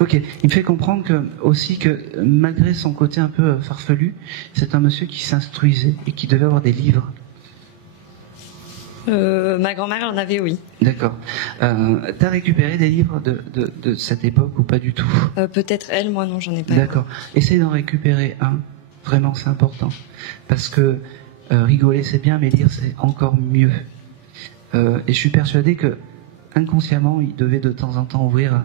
Ok, il me fait comprendre aussi que malgré son côté un peu farfelu, c'est un monsieur qui s'instruisait et qui devait avoir des livres. Ma grand-mère en avait, oui. D'accord. T'as récupéré des livres de cette époque ou pas du tout? Peut-être elle, moi non, j'en ai pas. D'accord. Essaye d'en récupérer un. Vraiment, c'est important. Parce que rigoler c'est bien, mais lire c'est encore mieux. Et je suis persuadé que inconsciemment, il devait de temps en temps ouvrir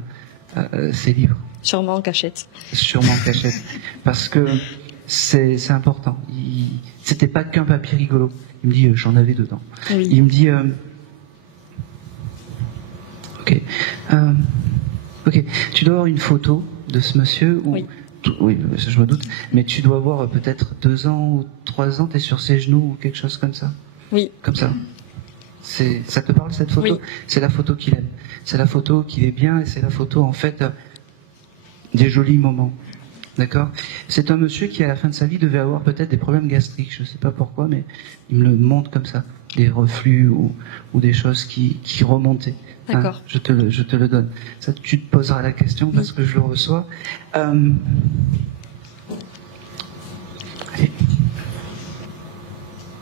ces livres. Sûrement en cachette. Sûrement en cachette. Parce que c'est important. C'était pas qu'un papier rigolo. Il me dit, j'en avais dedans. Oui. Il me dit, ok, tu dois avoir une photo de ce monsieur ou, Oui. Oui, ça, je me doute, mais tu dois avoir peut-être 2 ans ou 3 ans, t'es sur ses genoux ou quelque chose comme ça. Oui. Comme ça. Ça te parle cette photo? Oui. C'est la photo qu'il aime. C'est la photo qu'il est bien et c'est la photo en fait des jolis moments. D'accord? C'est un monsieur qui à la fin de sa vie devait avoir peut-être des problèmes gastriques. Je ne sais pas pourquoi, mais il me le montre comme ça. Des reflux ou des choses qui remontaient. D'accord. Hein, je te le donne. Ça, tu te poseras la question parce que je le reçois. Allez.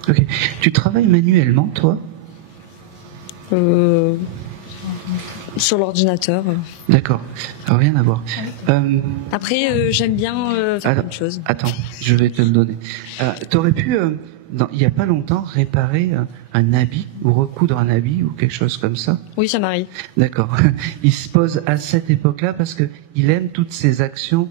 Ok. Tu travailles manuellement, toi? Sur l'ordinateur. D'accord, ça n'a rien à voir. Après, j'aime bien faire une chose. Attends, je vais te le donner. T'aurais pu, il n'y a pas longtemps, réparer un habit ou recoudre un habit ou quelque chose comme ça? Oui, ça m'arrive. D'accord. Il se pose à cette époque-là parce que il aime toutes ces actions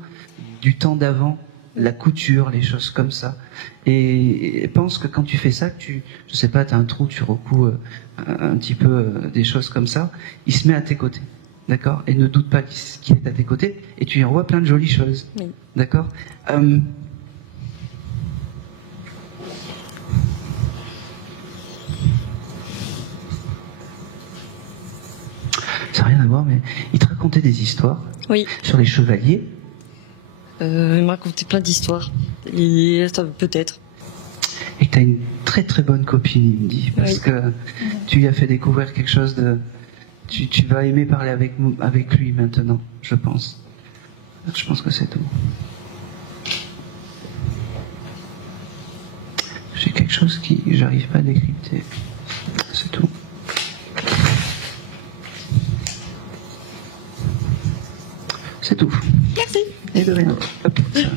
du temps d'avant, la couture, les choses comme ça. Et pense que quand tu fais ça, je sais pas, t'as un trou, tu recouds un petit peu des choses comme ça, il se met à tes côtés. D'accord? Et ne doute pas qu'il est à tes côtés et tu y envoies plein de jolies choses. Oui. D'accord? Ça n'a rien à voir, mais il te racontait des histoires Oui. sur les chevaliers. Il m'a raconté plein d'histoires. Et peut-être. Et que tu as une très très bonne copine, il me dit, parce Oui. que tu lui as fait découvrir quelque chose de... Tu vas aimer parler avec lui maintenant, je pense. Je pense que c'est tout. J'ai quelque chose qui j'arrive pas à décrypter. C'est tout. C'est tout. Merci. Et de rien. Hop, ça.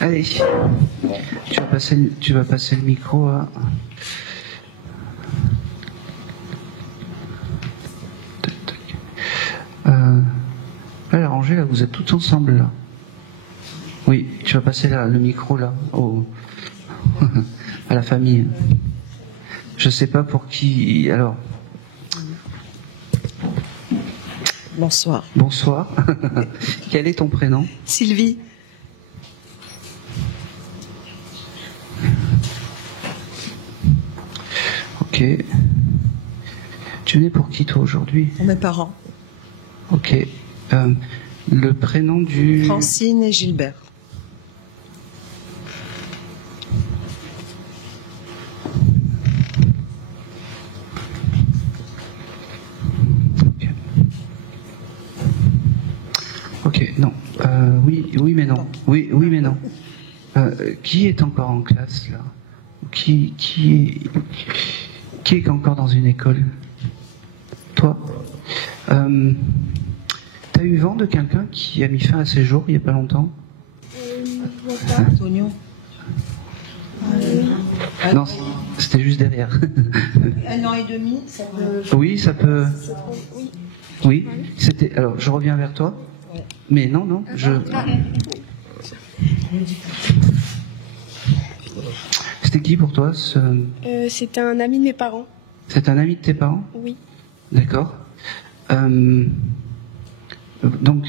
Allez, tu vas passer le micro à... Allez, rangez, là, vous êtes tous ensemble, là. Oui, tu vas passer là, le micro, là, à la famille. Je sais pas pour qui... Alors... Bonsoir. Bonsoir. Quel est ton prénom? Sylvie. Ok. Tu venais pour qui, toi, aujourd'hui? Pour mes parents. Ok. Le prénom du... Francine et Gilbert. Ok, non. Oui, mais non. Oui, mais non. Qui est encore en classe, là? Qui est encore dans une école? Toi? T'as eu vent de quelqu'un qui a mis fin à ses jours il n'y a pas longtemps? Antonio. Non, c'était juste derrière. 1 an et demi, ça peut... Oui, ça peut... Oui, c'était... Alors, je reviens vers toi. Mais non, C'était qui pour toi C'était un ami de mes parents. C'est un ami de tes parents? Oui. D'accord. Donc,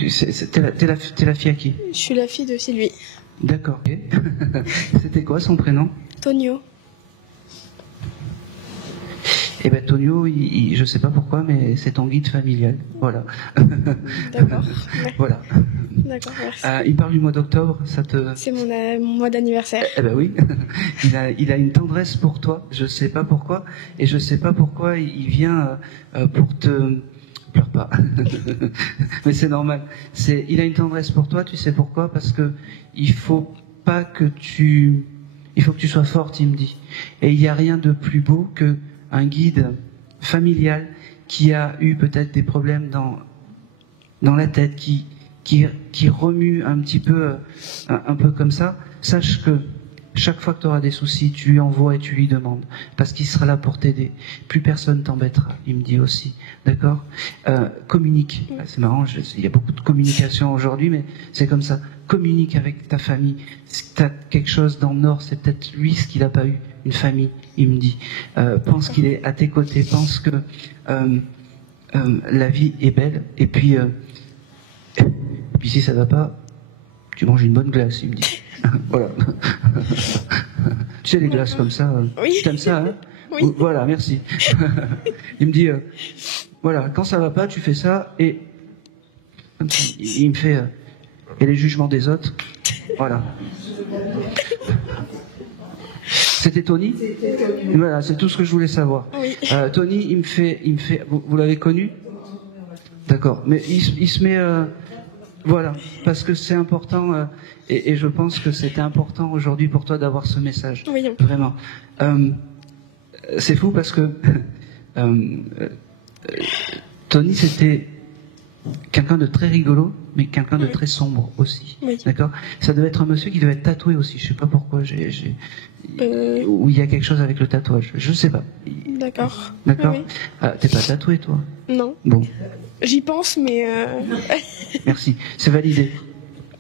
t'es la fille à qui? Je suis la fille de Sylvie. D'accord. Ok. C'était quoi son prénom? Tonio. Eh ben Tonio, je sais pas pourquoi, mais c'est ton guide familial. Voilà. D'accord. Voilà. D'accord, merci. Il parle du mois d'octobre, ça te... C'est mon mois d'anniversaire. Eh ben oui. il a une tendresse pour toi. Je sais pas pourquoi, et je sais pas pourquoi il vient pour te... Pleure pas. Mais c'est normal. Il a une tendresse pour toi. Tu sais pourquoi? Parce que il faut que tu sois forte, il me dit. Et il n'y a rien de plus beau que un guide familial qui a eu peut-être des problèmes dans la tête, qui remue un petit peu, un peu comme ça. Sache que chaque fois que tu auras des soucis, tu lui envoies et tu lui demandes, parce qu'il sera là pour t'aider. Plus personne t'embêtera, il me dit aussi. D'accord? Communique. C'est marrant, il y a beaucoup de communication aujourd'hui, mais c'est comme ça. Communique avec ta famille. Si tu as quelque chose dans le Nord, c'est peut-être lui ce qu'il n'a pas eu. Une famille, il me dit. Pense qu'il est à tes côtés. Pense que la vie est belle. Et puis si ça va pas, tu manges une bonne glace, il me dit. Voilà. Tu sais, les glaces comme ça, Oui. t'aimes ça, hein? Oui. Voilà, merci. Il me dit, voilà, quand ça va pas, tu fais ça, et il me fait, et les jugements des autres, voilà. C'était Tony? Voilà, c'est tout ce que je voulais savoir. Oui. Tony, il me fait, vous l'avez connu? D'accord, mais il se met, voilà, parce que c'est important, et je pense que c'était important aujourd'hui pour toi d'avoir ce message. Oui. Vraiment. C'est fou parce que Tony, c'était quelqu'un de très rigolo, mais quelqu'un de très sombre aussi. Oui. D'accord? Ça devait être un monsieur qui devait être tatoué aussi. Je sais pas pourquoi. Ou il y a quelque chose avec le tatouage. Je sais pas. D'accord. D'accord? Oui. T'es pas tatoué, toi? Non. Bon. J'y pense, mais... Merci. C'est validé.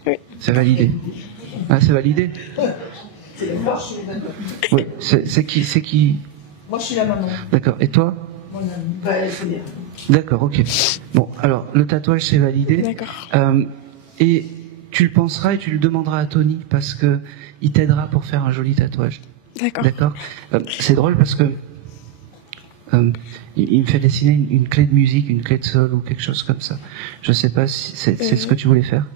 Oui. C'est validé. Ah, c'est validé? Oui. C'est qui? Moi, je suis la maman. D'accord. Et toi? D'accord, ok. Bon, alors, le tatouage, c'est validé. D'accord. Et tu le penseras et tu le demanderas à Tony, parce que il t'aidera pour faire un joli tatouage. D'accord. D'accord? C'est drôle parce que il me fait dessiner une clé de musique, une clé de sol ou quelque chose comme ça. Je sais pas si c'est ce que tu voulais faire.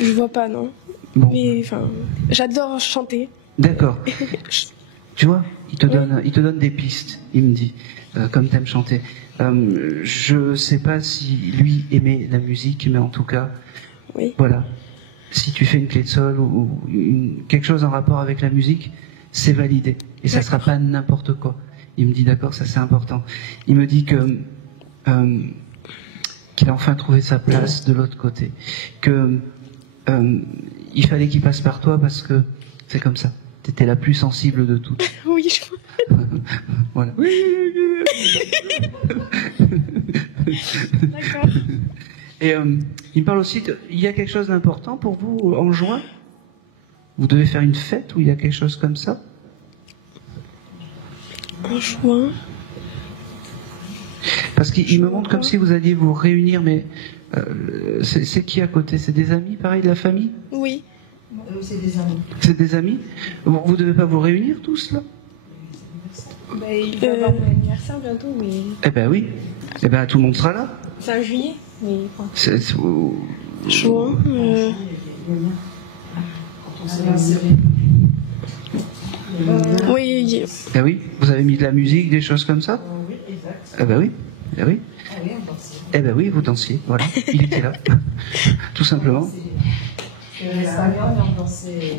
Je vois pas, non. Bon. Mais enfin, j'adore chanter. D'accord. Tu vois, il te donne des pistes, il me dit, comme t'aimes chanter. Je sais pas si lui aimait la musique, mais en tout cas, oui. Voilà. Si tu fais une clé de sol ou quelque chose en rapport avec la musique, c'est validé. Et ça sera pas n'importe quoi. Il me dit d'accord, ça c'est important. Il me dit que qu'il a enfin trouvé sa place de l'autre côté, que il fallait qu'il passe par toi parce que c'est comme ça. T'étais la plus sensible de toutes. Oui, je... Voilà. D'accord. Et il me parle aussi, il y a quelque chose d'important pour vous en juin? Vous devez faire une fête ou il y a quelque chose comme ça? En juin. Parce qu'il me montre comme si vous alliez vous réunir, mais c'est qui à côté? C'est des amis, pareil, de la famille? Oui. C'est des amis. C'est des amis? Vous devez pas vous réunir tous, là? Ben, il va y avoir mon anniversaire bientôt, mais... Eh ben oui. Eh ben tout le monde sera là. C'est en juillet. Mais... Juin. Oui. Eh oui. Vous avez mis de la musique, des choses comme ça? Oui, exact. Eh ben oui. Eh oui. Ah oui, on dansait. Eh ben oui, vous dansiez. Voilà. Il était là. Tout simplement. C'est l'espagnol et on dansait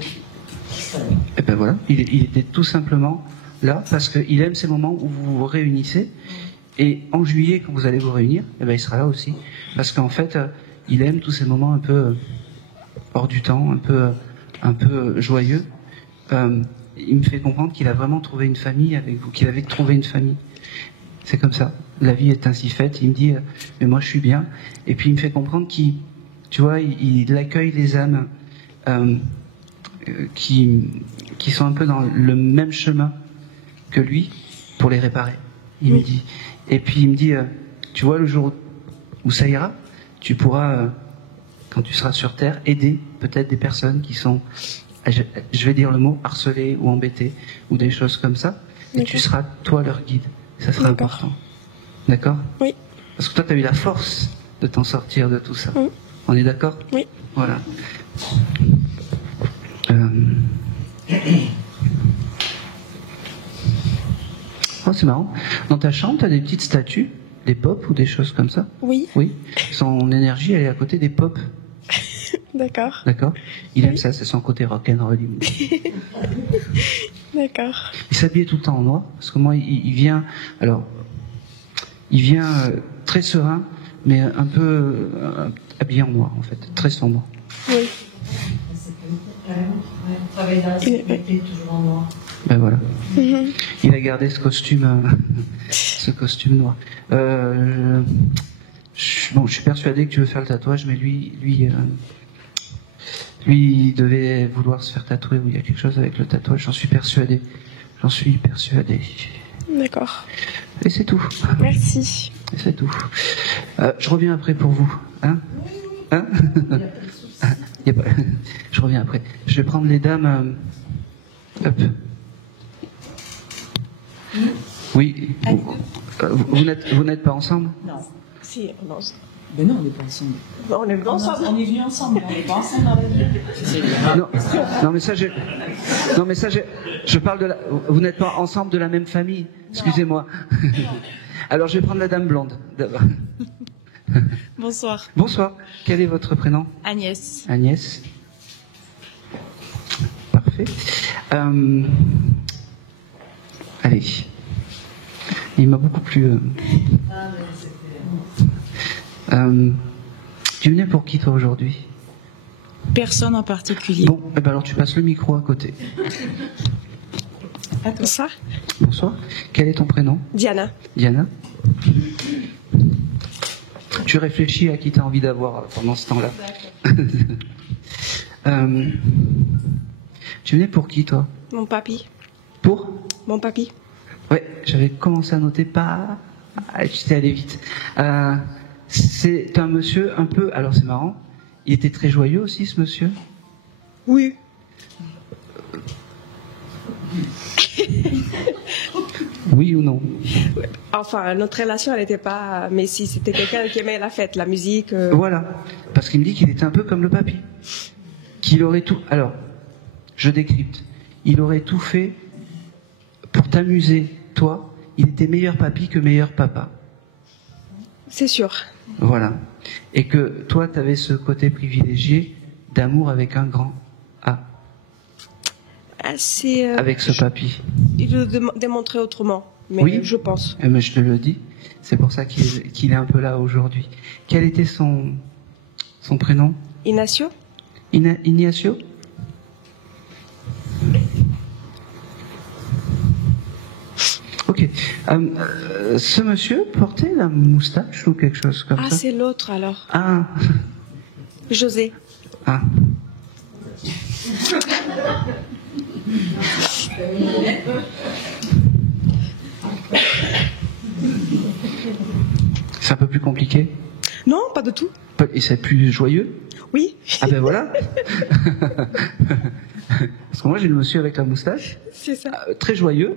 l'espagnol. Eh ben voilà. Il était tout simplement là parce qu'il aime ces moments où vous vous réunissez. Et en juillet, quand vous allez vous réunir, eh ben il sera là aussi. Parce qu'en fait, il aime tous ces moments un peu hors du temps, un peu joyeux. Il me fait comprendre qu'il a vraiment trouvé une famille avec vous, qu'il avait trouvé une famille. C'est comme ça. La vie est ainsi faite. Il me dit, mais moi je suis bien. Et puis il me fait comprendre qu'il, tu vois, il accueille les âmes qui sont un peu dans le même chemin que lui pour les réparer. Il me dit. Et puis il me dit, tu vois, le jour où ça ira, tu pourras, quand tu seras sur Terre, aider peut-être des personnes qui sont, je vais dire le mot, harcelées ou embêtées, ou des choses comme ça. Et tu seras, toi, leur guide. Ça sera important. D'accord? Oui. Parce que toi, tu as eu la force de t'en sortir de tout ça. Oui. On est d'accord? Oui. Voilà. Oh, c'est marrant. Dans ta chambre, tu as des petites statues, des pops ou des choses comme ça? Oui. Oui. Son énergie, elle est à côté des pops. D'accord. D'accord. Il aime ça, c'est son côté rock'n'roll. D'accord. Il s'habillait tout le temps en noir, parce que moi, il vient, alors, il vient très serein, mais un peu habillé en noir, en fait, très sombre. Oui. Travailler dans la sécurité, toujours en noir. Ben voilà. Mhm. Il a gardé ce costume noir. Bon, je suis persuadé que tu veux faire le tatouage, mais lui, il devait vouloir se faire tatouer, ou il y a quelque chose avec le tatouage, j'en suis persuadé. J'en suis persuadé. D'accord. Et c'est tout. Merci. Et c'est tout. Je reviens après pour vous. Hein? Hein? Y a pas... Je reviens après. Je vais prendre les dames. Hop. Oui. Vous n'êtes pas ensemble? Non. Si, non. Mais non, on n'est pas ensemble. On est ensemble. On est venus ensemble, mais on n'est pas ensemble dans la vie. Non, mais ça, je parle de la... Vous n'êtes pas ensemble de la même famille? Excusez-moi. Alors, je vais prendre la dame blonde, d'abord. Bonsoir. Bonsoir. Quel est votre prénom? Agnès. Agnès. Parfait. Allez. Il m'a beaucoup plu. Tu venais pour qui, toi, aujourd'hui? Personne en particulier. Bon, eh ben alors tu passes le micro à côté. Bonsoir. Bonsoir. Quel est ton prénom? Diana. Diana. Tu réfléchis à qui tu as envie d'avoir pendant ce temps-là. Tu venais pour qui, toi? Mon papy. Pour? Mon papy. Ouais, j'avais commencé à noter pas... J'étais allé vite. C'est un monsieur un peu... Alors c'est marrant, il était très joyeux aussi, ce monsieur? Oui. Oui ou non? Enfin, notre relation, elle n'était pas... Mais si c'était quelqu'un qui aimait la fête, la musique... Voilà. Parce qu'il me dit qu'il était un peu comme le papy. Qu'il aurait tout... Alors, je décrypte. Il aurait tout fait pour t'amuser, toi. Il était meilleur papy que meilleur papa. C'est sûr. Voilà. Et que toi, tu avais ce côté privilégié d'amour avec un grand A. C'est... Avec ce papy. Il le démontrait autrement. Mais Oui. je pense. Mais je te le dis. C'est pour ça qu'il est un peu là aujourd'hui. Quel était son prénom? Ignacio. Ignacio? Ok. Ce monsieur portait la moustache ou quelque chose comme Ah, ça? c'est l'autre alors. Ah. José. Ah. C'est un peu plus compliqué? Non, pas du tout. Et c'est plus joyeux? Oui. Ah ben voilà. Parce que moi j'ai le monsieur avec la moustache. C'est ça. Très joyeux.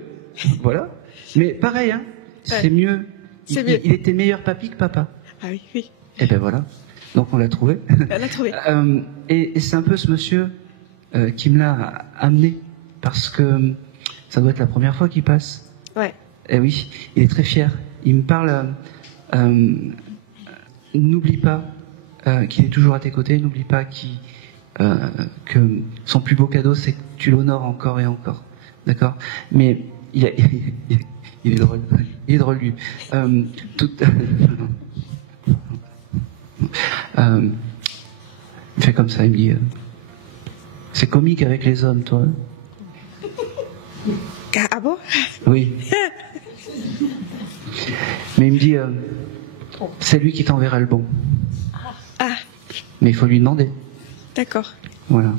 Voilà. Mais pareil, hein. C'est Ouais. mieux. C'est mieux. Il était meilleur papy que papa. Ah oui, oui. Et ben voilà. Donc on l'a trouvé. Elle l'a trouvé. Et c'est un peu ce monsieur qui me l'a amené. Parce que ça doit être la première fois qu'il passe. Ouais. Et oui, il est très fier. Il me parle. N'oublie pas qu'il est toujours à tes côtés. N'oublie pas que son plus beau cadeau, c'est que tu l'honores encore et encore. D'accord? Mais il est drôle. Il est drôle, lui. Il fait comme ça, il me dit c'est comique avec les hommes, toi. Ah bon? Oui. Mais il me dit c'est lui qui t'enverra le bon. Ah, Mais il faut lui demander. d'accord. Voilà.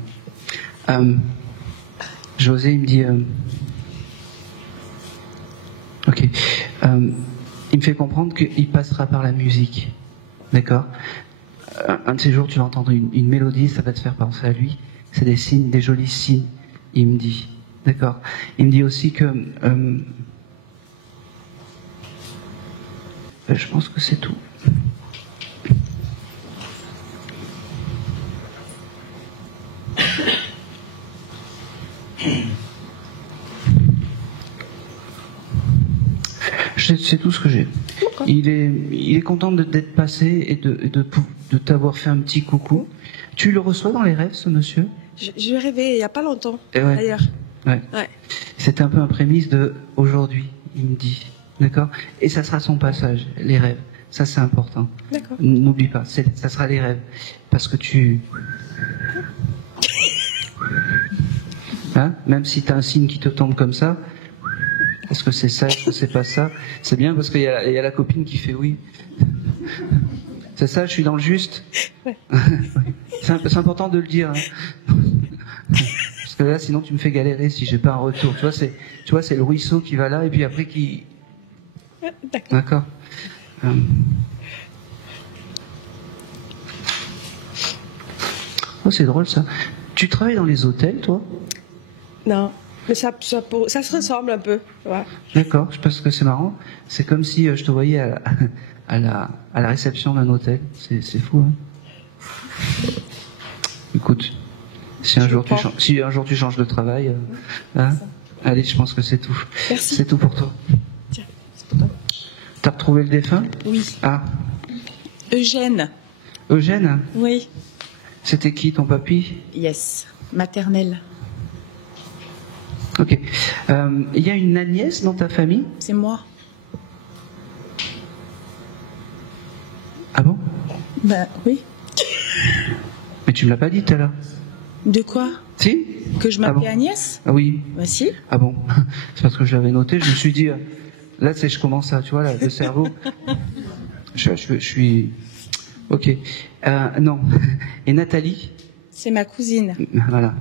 José, il me dit ok. Il me fait comprendre qu'il passera par la musique. D'accord? Un de ces jours, tu vas entendre une mélodie, ça va te faire penser à lui. C'est des signes, des jolis signes, il me dit. D'accord? Il me dit aussi que je pense que c'est tout. C'est tout ce que j'ai. Il est content d'être passé et de t'avoir fait un petit coucou. Tu le reçois dans les rêves, ce monsieur? Je l'ai rêvé il n'y a pas longtemps, Et ouais. d'ailleurs. Ouais. Ouais. C'était un peu un prémisse de aujourd'hui, il me dit. D'accord? Et ça sera son passage, les rêves. Ça, c'est important. D'accord. N'oublie pas, ça sera les rêves. Parce que tu... Hein? Même si tu as un signe qui te tombe comme ça, est-ce que c'est ça, est-ce que c'est pas ça? C'est bien parce qu'il y a la copine qui fait oui. C'est ça, je suis dans le juste. Ouais. C'est important de le dire. Hein. Parce que là, sinon tu me fais galérer si j'ai pas un retour. Tu vois, c'est le ruisseau qui va là et puis après qui... D'accord. Oh, c'est drôle ça. Tu travailles dans les hôtels, toi? Non, mais ça se ressemble un peu. Ouais. D'accord, parce que c'est marrant. C'est comme si je te voyais à la réception d'un hôtel. C'est fou, hein. Écoute, si un jour tu changes de travail, hein, allez, je pense que c'est tout. Merci. C'est tout pour toi. Tiens, c'est pour toi. T'as retrouvé le défunt? Oui. Ah, Eugène. Eugène? Oui. C'était qui, ton papy? Yes. Maternelle. Ok. Il y a une Agnès dans ta famille? C'est moi. Ah bon? Ben oui. Mais tu me l'as pas dit tout à l'heure. De quoi? Si? Que je m'appelais bon Agnès? Ah oui. Ben si. Ah bon? C'est parce que je l'avais noté, je me suis dit, là, je commence à, tu vois, là, le cerveau. Je suis... Ok. Non. Et Nathalie? C'est ma cousine. Voilà.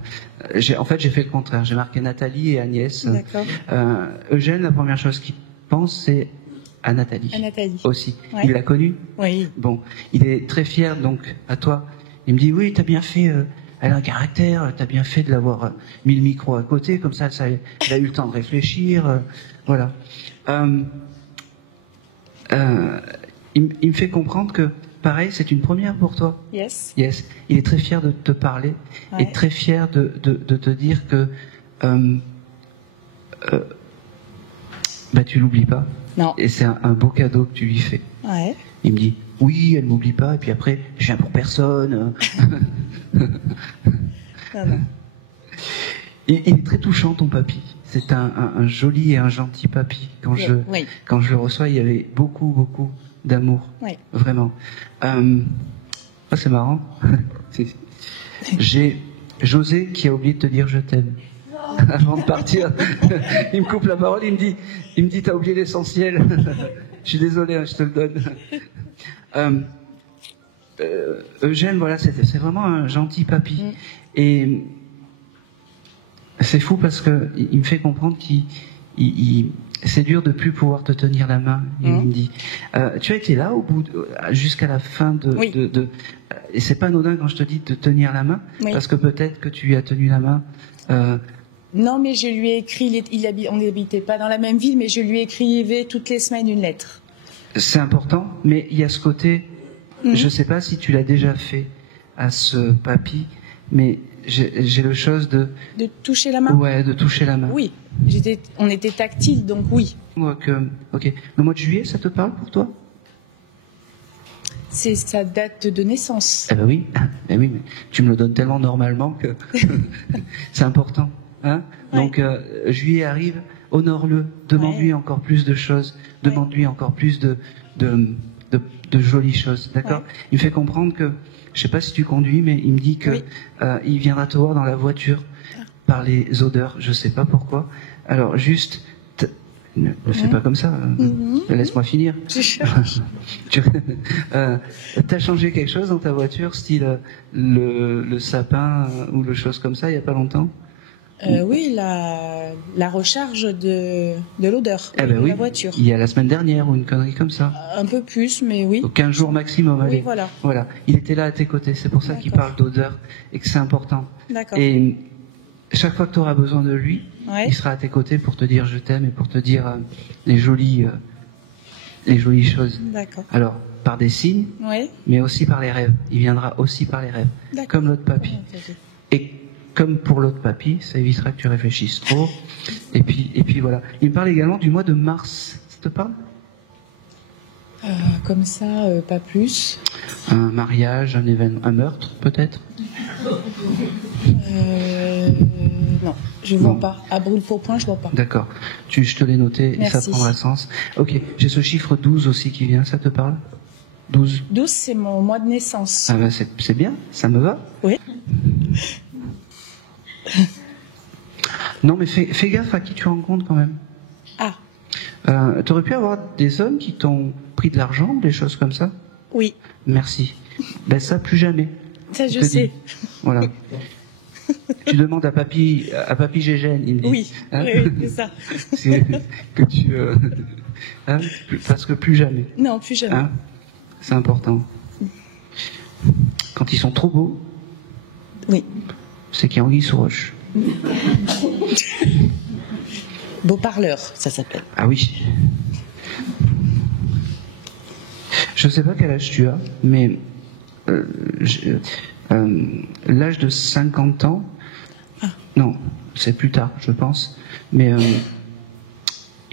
En fait, j'ai fait le contraire. J'ai marqué Nathalie et Agnès. D'accord. Eugène, la première chose qu'il pense, c'est à Nathalie. À Nathalie. Aussi. Ouais. Il l'a connue? Oui. Bon. Il est très fier, donc, à toi. Il me dit, oui, t'as bien fait, elle a un caractère, t'as bien fait de l'avoir mis le micro à côté, comme ça, il a eu le temps de réfléchir, voilà. Il me fait comprendre que, pareil, c'est une première pour toi. Yes. Yes. Il est très fier de te parler, Ouais. et très fier de te dire que bah, tu l'oublies pas. Non. Et c'est un beau cadeau que tu lui fais. Ouais. Il me dit, oui, elle m'oublie pas, et puis après, je viens pour personne. Non, non. Il est très touchant, ton papy. C'est un joli et un gentil papy. Quand je le reçois, il y avait beaucoup, beaucoup d'amour. Oui. Vraiment. C'est marrant. J'ai José qui a oublié de te dire je t'aime. Avant de partir, il me coupe la parole, il me dit t'as oublié l'essentiel. Je suis désolé, hein, je te le donne. Eugène, voilà, c'est vraiment un gentil papy. Et c'est fou parce que il me fait comprendre c'est dur de plus pouvoir te tenir la main. Il me dit, tu as été là jusqu'à la fin et c'est pas anodin quand je te dis de tenir la main, parce que peut-être que tu lui as tenu la main. Non, mais je lui ai écrit, on n'habitait pas dans la même ville, mais je lui écrivais toutes les semaines une lettre. C'est important, mais il y a ce côté, je ne sais pas si tu l'as déjà fait à ce papy, mais j'ai le chose de... De toucher la main ? Ouais, de toucher la main. Oui, on était tactile, donc oui. Ok, le mois de juillet, ça te parle pour toi ? C'est sa date de naissance. Eh ben oui, mais tu me le donnes tellement normalement que c'est important. Hein ? Ouais. Donc, juillet arrive, honore-le, demande-lui encore plus de choses, demande-lui encore plus de jolies choses, d'accord ? Il me fait comprendre que, je sais pas si tu conduis, mais il me dit que il viendra te voir dans la voiture par les odeurs, je sais pas pourquoi. Alors, juste, ne fais pas comme ça, laisse-moi finir. T'as changé quelque chose dans ta voiture, style le sapin ou le chose comme ça, il y a pas longtemps ? Oui, la recharge de l'odeur de la voiture. Il y a la semaine dernière ou une connerie comme ça. Un peu plus, mais oui. 15 jours maximum, allez. Oui, voilà. Il était là à tes côtés, c'est pour ça qu'il parle d'odeur et que c'est important. D'accord. Et chaque fois que tu auras besoin de lui, il sera à tes côtés pour te dire je t'aime et pour te dire les jolies choses. D'accord. Alors, par des signes, mais aussi par les rêves. Il viendra aussi par les rêves, comme l'autre papy. Et comme pour l'autre papy, ça évitera que tu réfléchisses trop. Et puis voilà. Il me parle également du mois de mars. Ça te parle ? Comme ça, pas plus. Un mariage, un événement, un meurtre, peut-être ? Non, je vois pas. À brûle-pourpoint, je vois pas. D'accord. Je te l'ai noté. Merci. Et ça prendra sens. Ok. J'ai ce chiffre 12 aussi qui vient. Ça te parle ? 12. 12, c'est mon mois de naissance. Ah ben c'est bien. Ça me va ? Oui. Non, mais fais gaffe à qui tu rencontres quand même. Ah. T'aurais pu avoir des hommes qui t'ont pris de l'argent, des choses comme ça ? Oui. Merci. Ben ça, plus jamais. Ça, je sais. Voilà. Tu demandes à papy Gégène, il me dit. Oui, hein, oui, c'est ça. que tu... hein, parce que plus jamais. Non, plus jamais. Hein, c'est important. Quand ils sont trop beaux, oui, c'est qu'il y a anguille sous roche. Beau parleur, ça s'appelle. Ah oui. Je sais pas quel âge tu as, mais l'âge de 50 ans, non, c'est plus tard, je pense, mais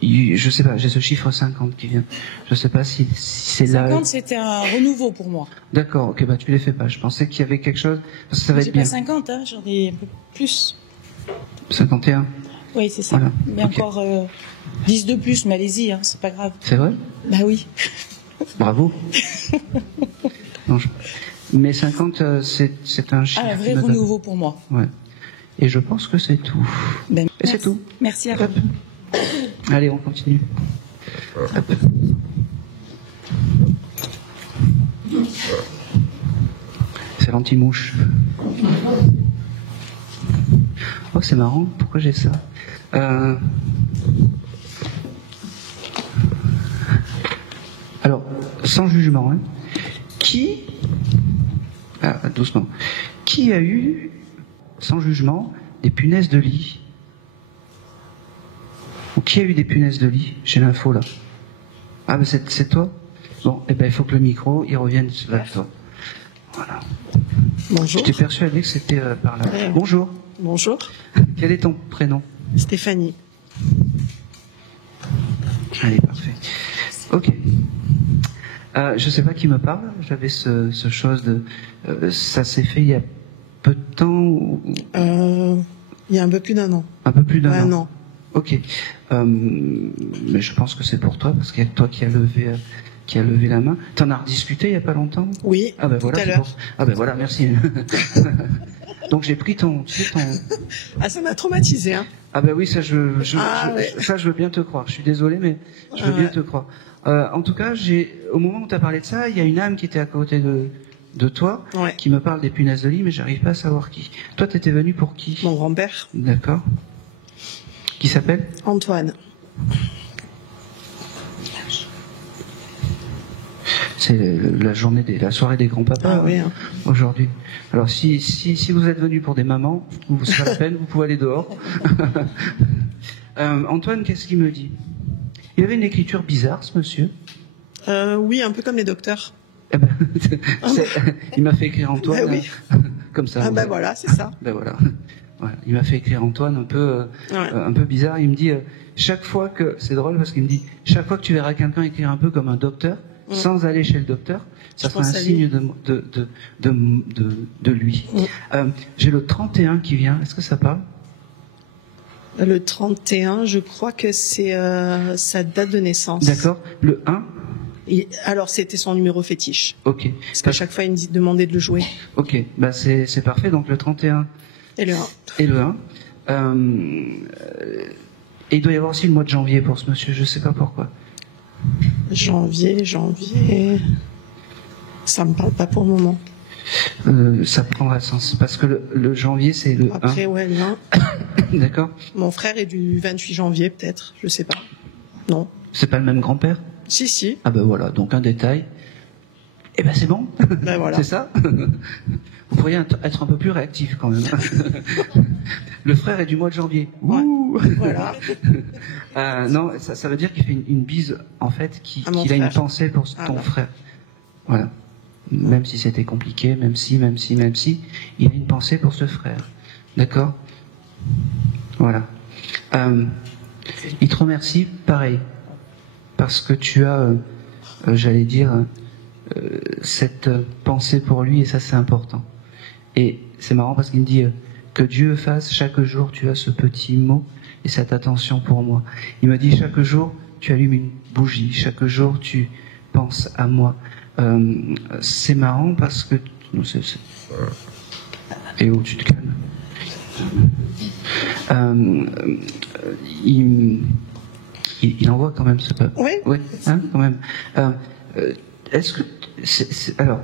je sais pas, j'ai ce chiffre 50 qui vient. Je sais pas si c'est là. 50, c'était un renouveau pour moi. D'accord, ok, bah tu les fais pas. Je pensais qu'il y avait quelque chose, parce que ça va être bien. J'ai pas 50, hein, j'en ai un peu plus. 51. Oui, c'est ça. Voilà. Mais okay. Encore 10 de plus, mais allez-y, hein, c'est pas grave. C'est vrai ? Bah oui. Bravo. Non, mais 50, c'est un chiffre. Ah, un vrai renouveau pour moi. Ouais. Et je pense que c'est tout. Ben, et c'est tout. Merci à vous. Allez, on continue. Hop. C'est l'anti-mouche. Oh, c'est marrant. Pourquoi j'ai ça ? Alors, sans jugement, hein, doucement. Qui a eu, sans jugement, des punaises de lit ? Ou qui a eu des punaises de lit ? J'ai l'info là. Ah, mais c'est toi ? Bon, eh ben, il faut que le micro, il revienne vers toi. Voilà. Bonjour. J'étais persuadé que c'était par là. Bonjour. Bonjour. Quel est ton prénom ? Stéphanie. Allez, parfait. Ok. Je sais pas qui me parle. J'avais ce chose de... ça s'est fait il y a peu de temps ou... Il y a un peu plus d'un an. Un peu plus d'un an. Un an. Ok. Mais je pense que c'est pour toi, parce qu'il y a toi qui as levé qui a levé la main. T'en as rediscuté il n'y a pas longtemps? Oui, ah ben tout voilà, à l'heure. Ah ben voilà, merci. Donc j'ai pris ton... Ah, ça m'a traumatisé, hein. Ah ben oui, ça je veux bien te croire. Je suis désolé, mais je veux bien te croire. En tout cas, au moment où tu as parlé de ça, il y a une âme qui était à côté de toi, qui me parle des punaises de lit, mais j'arrive pas à savoir qui. Toi, t'étais venu pour qui? Mon grand-père. D'accord. Qui s'appelle? Antoine. C'est la soirée des grands-papas hein. Aujourd'hui. Alors si vous êtes venu pour des mamans, c'est pas la peine, vous pouvez aller dehors. Antoine, qu'est-ce qu'il me dit? Il avait une écriture bizarre, ce monsieur. Oui, un peu comme les docteurs. Eh ben, il m'a fait écrire Antoine, oui. comme ça. Ah ben voilà, c'est ça. Ben voilà. Voilà. Il m'a fait écrire Antoine un peu bizarre. Il me dit chaque fois que c'est drôle parce qu'il me dit chaque fois que tu verras quelqu'un écrire un peu comme un docteur, sans aller chez le docteur, ça sera un signe de lui. J'ai le 31 qui vient. Est-ce que ça parle? Le 31, je crois que c'est sa date de naissance. D'accord. Le 1? Alors, c'était son numéro fétiche. Ok. Parce qu'à chaque fois, il me demandait de le jouer. Ok. Bah, c'est parfait. Donc, le 31. Et le 1. Et le 1. Et il doit y avoir aussi le mois de janvier pour ce monsieur. Je sais pas pourquoi. Janvier. Ça me parle pas pour le moment. Ça prendra sens. Parce que le janvier, c'est le 1. Après, ouais, le 1. D'accord. Mon frère est du 28 janvier, peut-être. Je sais pas. Non. C'est pas le même grand-père? Si. Ah ben voilà, donc un détail. Eh ben c'est bon. Ben voilà. C'est ça. Vous pourriez être un peu plus réactif quand même. Le frère est du mois de janvier. Ouh. Voilà. Non, ça veut dire qu'il fait une bise, en fait, qu'il a une pensée pour ton frère. Voilà. Même si c'était compliqué, même si, il a une pensée pour ce frère. D'accord? Voilà. Il te remercie, pareil, parce que tu as, j'allais dire, cette pensée pour lui, et ça c'est important. Et c'est marrant parce qu'il me dit que Dieu fasse chaque jour, tu as ce petit mot et cette attention pour moi. Il me dit chaque jour, tu allumes une bougie, chaque jour tu penses à moi. C'est marrant parce que... Et oh, tu te calmes. Il envoie quand même ce peuple. Oui. Hein, quand même. Est-ce que... alors,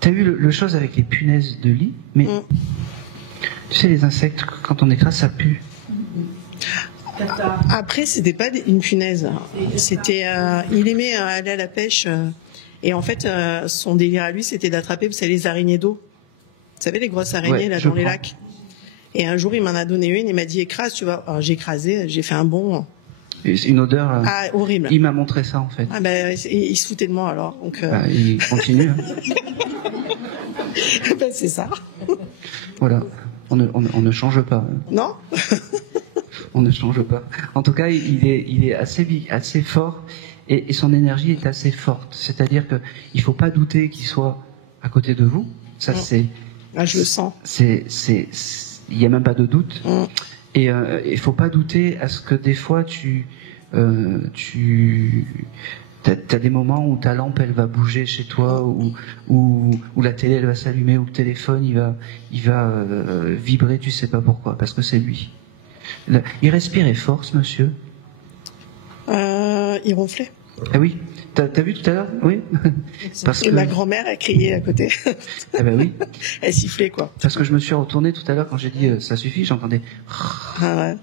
t'as vu le chose avec les punaises de lit, mais... Tu sais, les insectes, quand on écrase, ça pue. Après, c'était pas une punaise. C'était... il aimait aller à la pêche... et en fait, son délire à lui, c'était d'attraper, vous savez, les araignées d'eau. Vous savez, les grosses araignées, là, dans les lacs. Et un jour, il m'en a donné une, il m'a dit, écrase, tu vois. Alors, j'ai écrasé, j'ai fait un bond. Une odeur... horrible. Il m'a montré ça, en fait. Ah ben, il se foutait de moi, alors. Donc, il continue. Hein. Ben, c'est ça. Voilà. On ne change pas. Non. On ne change pas. En tout cas, il est assez fort. Et son énergie est assez forte. C'est-à-dire qu'il ne faut pas douter qu'il soit à côté de vous. Ça, c'est... Ah, je le sens. Il n'y a même pas de doute. Et il ne faut pas douter à ce que des fois, t'as des moments où ta lampe, elle va bouger chez toi, ou la télé, elle va s'allumer, ou le téléphone, il va vibrer, tu sais pas pourquoi, parce que c'est lui. Il respirait fort, ce monsieur. Il ronflait. Ah oui, t'as vu tout à l'heure? Oui. Parce que ma grand-mère a crié à côté. Ah ben oui. Elle sifflait, quoi. Parce que je me suis retourné tout à l'heure quand j'ai dit ça suffit, j'entendais. Ah ouais.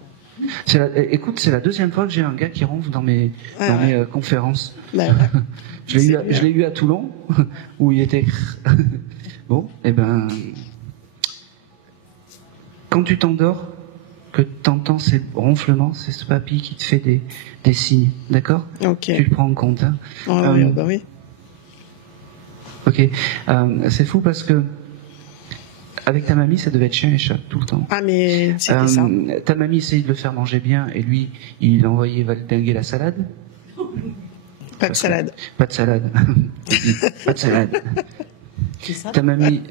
Écoute, c'est la deuxième fois que j'ai un gars qui ronfle dans mes conférences. Bah, ouais. Je l'ai eu à Toulon, où il était... Bon, et ben... Quand tu t'endors, que tu entends ces ronflements, c'est ce papy qui te fait des signes, d'accord? Ok. Tu le prends en compte. Hein. Oui, bah oui. Ok. C'est fou parce que avec ta mamie, ça devait être chien et chat tout le temps. Ah, mais c'était ça. Ta mamie essayait de le faire manger bien et lui, il envoyait valdinguer la salade. Pas de salade. Pas de salade. Pas de salade. Ça, ta mamie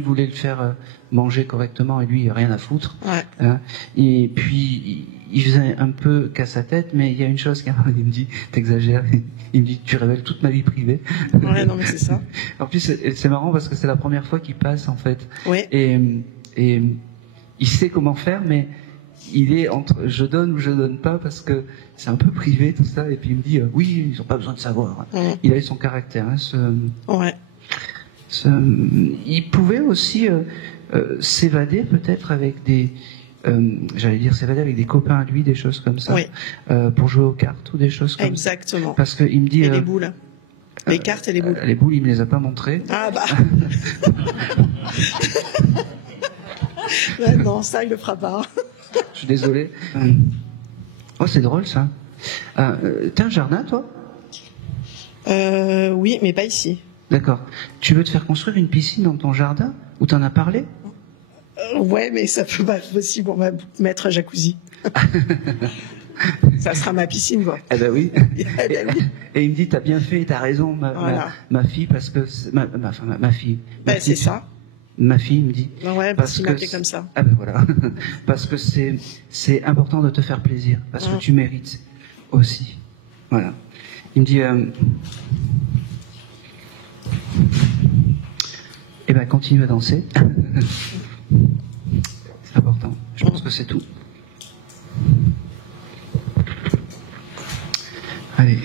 voulait le faire manger correctement et lui, rien à foutre. Ouais. Hein, et puis, il faisait un peu casse sa tête, mais il y a une chose qu'il me dit, t'exagères, il me dit, tu révèles toute ma vie privée. Ouais, non, mais c'est ça. En plus, c'est marrant parce que c'est la première fois qu'il passe, en fait. Ouais. Et il sait comment faire, mais il est entre je donne ou je donne pas parce que c'est un peu privé tout ça. Et puis il me dit, oui, ils ont pas besoin de savoir. Il avait son caractère. Hein, il pouvait aussi s'évader peut-être avec des... j'allais dire s'évader avec des copains à lui, des choses comme ça, pour jouer aux cartes ou des choses comme ça. Exactement. Parce qu'il me dit... Et les boules. Les cartes et les boules. Les boules, il me les a pas montrées. Ah bah non, ça, il le fera pas. Je suis désolé. Oh, c'est drôle ça. T'as un jardin, toi? Oui, mais pas ici. D'accord. Tu veux te faire construire une piscine dans ton jardin? Ou t'en as parlé? Ouais, mais ça peut pas être possible. On va mettre un jacuzzi. Ça sera ma piscine, quoi. Eh ben oui. Et il me dit, t'as bien fait, t'as raison, ma fille, parce que... Ma fille. Ben, c'est ça. Ma fille me dit. Ouais, parce qu'il m'appelait comme ça. Ah ben voilà. Parce que c'est important de te faire plaisir. Parce que tu mérites aussi. Voilà. Il me dit... eh ben continue à danser. C'est important. Je pense que c'est tout. Allez.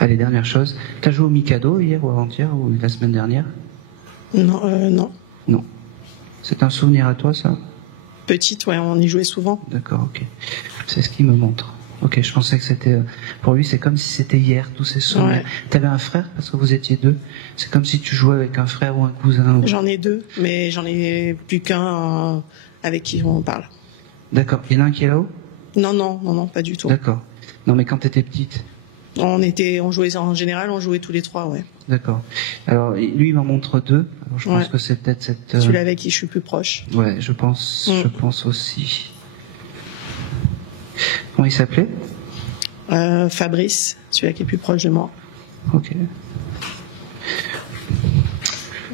Allez, dernière chose. T'as joué au Mikado hier ou avant-hier ou la semaine dernière? Non, non. Non. C'est un souvenir à toi, ça? Petite, ouais, on y jouait souvent. D'accord, ok. C'est ce qu'il me montre. Ok, je pensais que c'était... Pour lui, c'est comme si c'était hier, tous ces souvenirs. Ouais. T'avais un frère, parce que vous étiez deux. C'est comme si tu jouais avec un frère ou un cousin. J'en ai deux, mais j'en ai plus qu'un avec qui on parle. D'accord. Il y en a un qui est là-haut? Non, pas du tout. D'accord. Non, mais quand t'étais petite? On jouait en général, on jouait tous les trois, ouais. D'accord. Alors, lui, il m'en montre deux. Alors, je pense que c'est peut-être cette... Celui avec qui je suis plus proche. Ouais, je pense aussi. Comment il s'appelait? Fabrice, celui-là qui est plus proche de moi. Ok.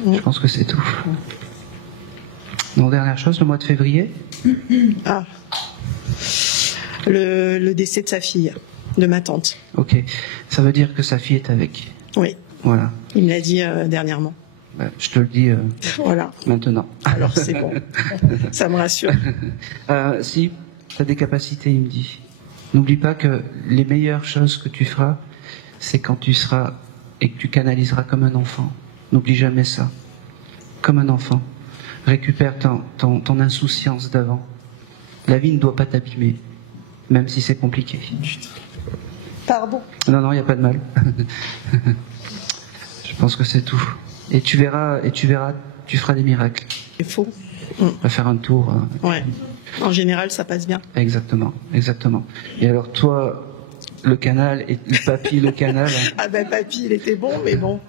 Je pense que c'est tout. Donc, dernière chose, le mois de février? Ah. Le décès de sa fille, de ma tante. Ok. Ça veut dire que sa fille est avec? Oui. Voilà. Il me l'a dit dernièrement. Ben, je te le dis voilà. Maintenant. Alors c'est bon. Ça me rassure. Si tu as des capacités, il me dit. N'oublie pas que les meilleures choses que tu feras, c'est quand tu seras et que tu canaliseras comme un enfant. N'oublie jamais ça. Comme un enfant. Récupère ton insouciance d'avant. La vie ne doit pas t'abîmer, même si c'est compliqué. Pardon. Non, il n'y a pas de mal. Je pense que c'est tout. Et tu verras, tu feras des miracles. C'est faux. On va faire un tour. Ouais. En général, ça passe bien. Exactement. Et alors toi, le canal et papy, le canal. Ah ben papy, il était bon, mais bon.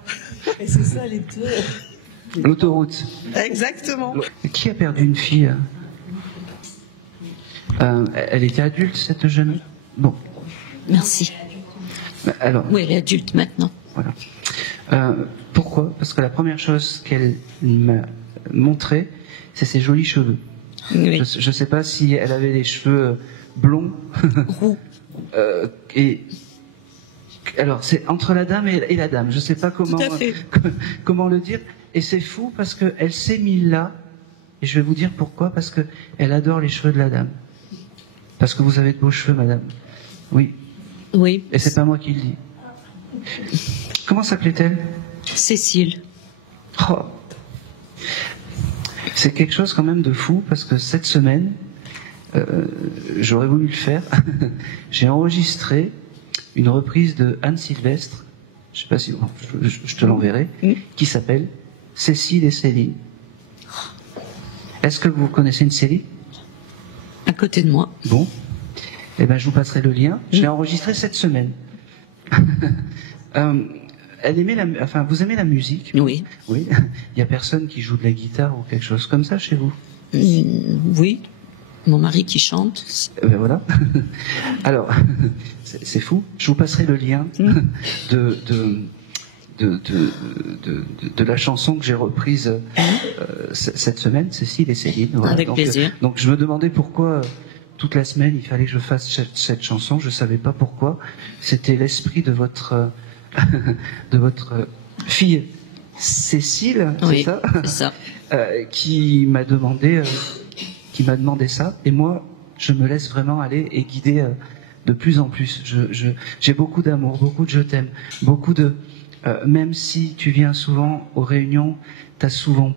Et c'est ça les deux. L'autoroute. Exactement. Qui a perdu une fille? Elle était adulte, cette jeune. Bon. Merci. Alors. Oui, elle est adulte maintenant. Voilà. Pourquoi? Parce que la première chose qu'elle m'a montré, c'est ses jolis cheveux. Oui. Je ne sais pas si elle avait les cheveux blonds. Roux. Et alors, c'est entre la dame et la dame. Je ne sais pas comment le dire. Et c'est fou parce qu'elle s'est mise là. Et je vais vous dire pourquoi. Parce qu'elle adore les cheveux de la dame. Parce que vous avez de beaux cheveux, madame. Oui. Oui. Et c'est pas moi qui le dis. Comment s'appelait-elle? Cécile. Oh. C'est quelque chose quand même de fou parce que cette semaine, j'aurais voulu le faire. J'ai enregistré une reprise de Anne Sylvestre, je sais pas si je te l'enverrai, qui s'appelle Cécile et Céline. Est-ce que vous connaissez une Céline? À côté de moi. Bon. Eh ben, je vous passerai le lien. Je l'ai enregistré cette semaine. Elle aimait vous aimez la musique? Oui. Oui. Il y a personne qui joue de la guitare ou quelque chose comme ça chez vous? Oui. Mon mari qui chante. Ben voilà. Alors, c'est fou. Je vous passerai le lien de la chanson que j'ai reprise cette semaine, Cécile et Céline. Voilà. Avec plaisir. Donc je me demandais pourquoi toute la semaine il fallait que je fasse cette chanson. Je savais pas pourquoi. C'était l'esprit de votre de votre fille Cécile, Oui, c'est ça, qui m'a demandé ça. Et moi, je me laisse vraiment aller et guider de plus en plus. J'ai beaucoup d'amour, beaucoup de je t'aime, beaucoup de même si tu viens souvent aux réunions, t'as souvent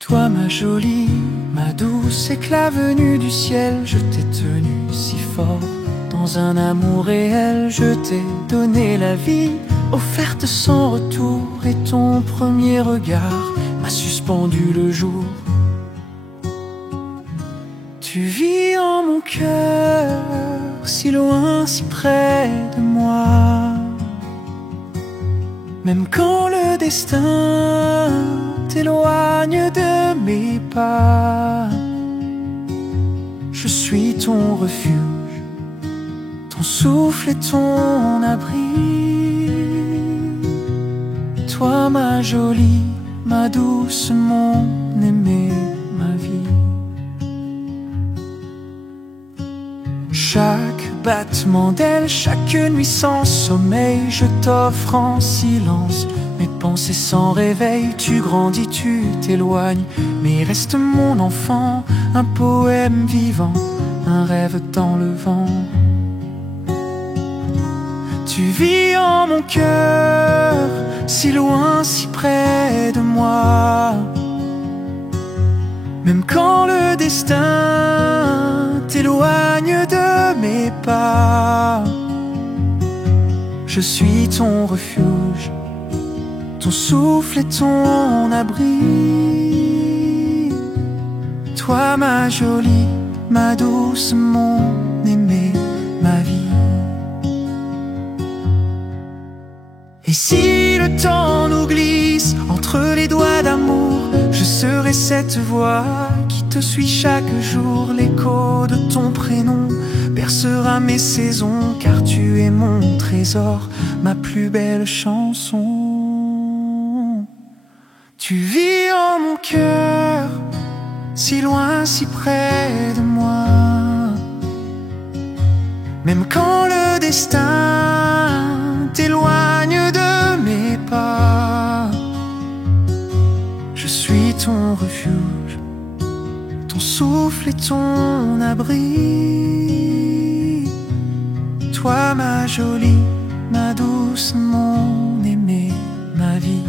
Toi ma jolie, ma douce éclat venu du ciel, je t'ai tenue si fort. Dans un amour réel, je t'ai donné la vie, offerte sans retour, et ton premier regard m'a suspendu le jour. Tu vis en mon cœur, si loin, si près de moi. Même quand le destin t'éloigne de mes pas, je suis ton refuge, ton souffle et ton abri. Toi ma jolie, ma douce, mon aimée, ma vie. Chaque battement d'aile, chaque nuit sans sommeil, je t'offre en silence mes pensées sans réveil. Tu grandis, tu t'éloignes, mais reste mon enfant, un poème vivant, un rêve dans le vent. Tu vis en mon cœur, si loin, si près de moi. Même quand le destin t'éloigne de mes pas, je suis ton refuge, ton souffle et ton abri. Toi ma jolie, ma douce, mon aimée, ma vie. Et si le temps nous glisse entre les doigts d'amour, je serai cette voix qui te suit chaque jour. L'écho de ton prénom bercera mes saisons, car tu es mon trésor, ma plus belle chanson. Tu vis en mon cœur, si loin, si près de moi. Même quand le destin t'éloigne de mes pas, je suis ton refuge, ton souffle et ton abri. Toi ma jolie, ma douce, mon aimée, ma vie.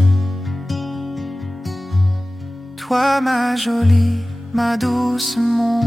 Toi ma jolie, ma douce, mon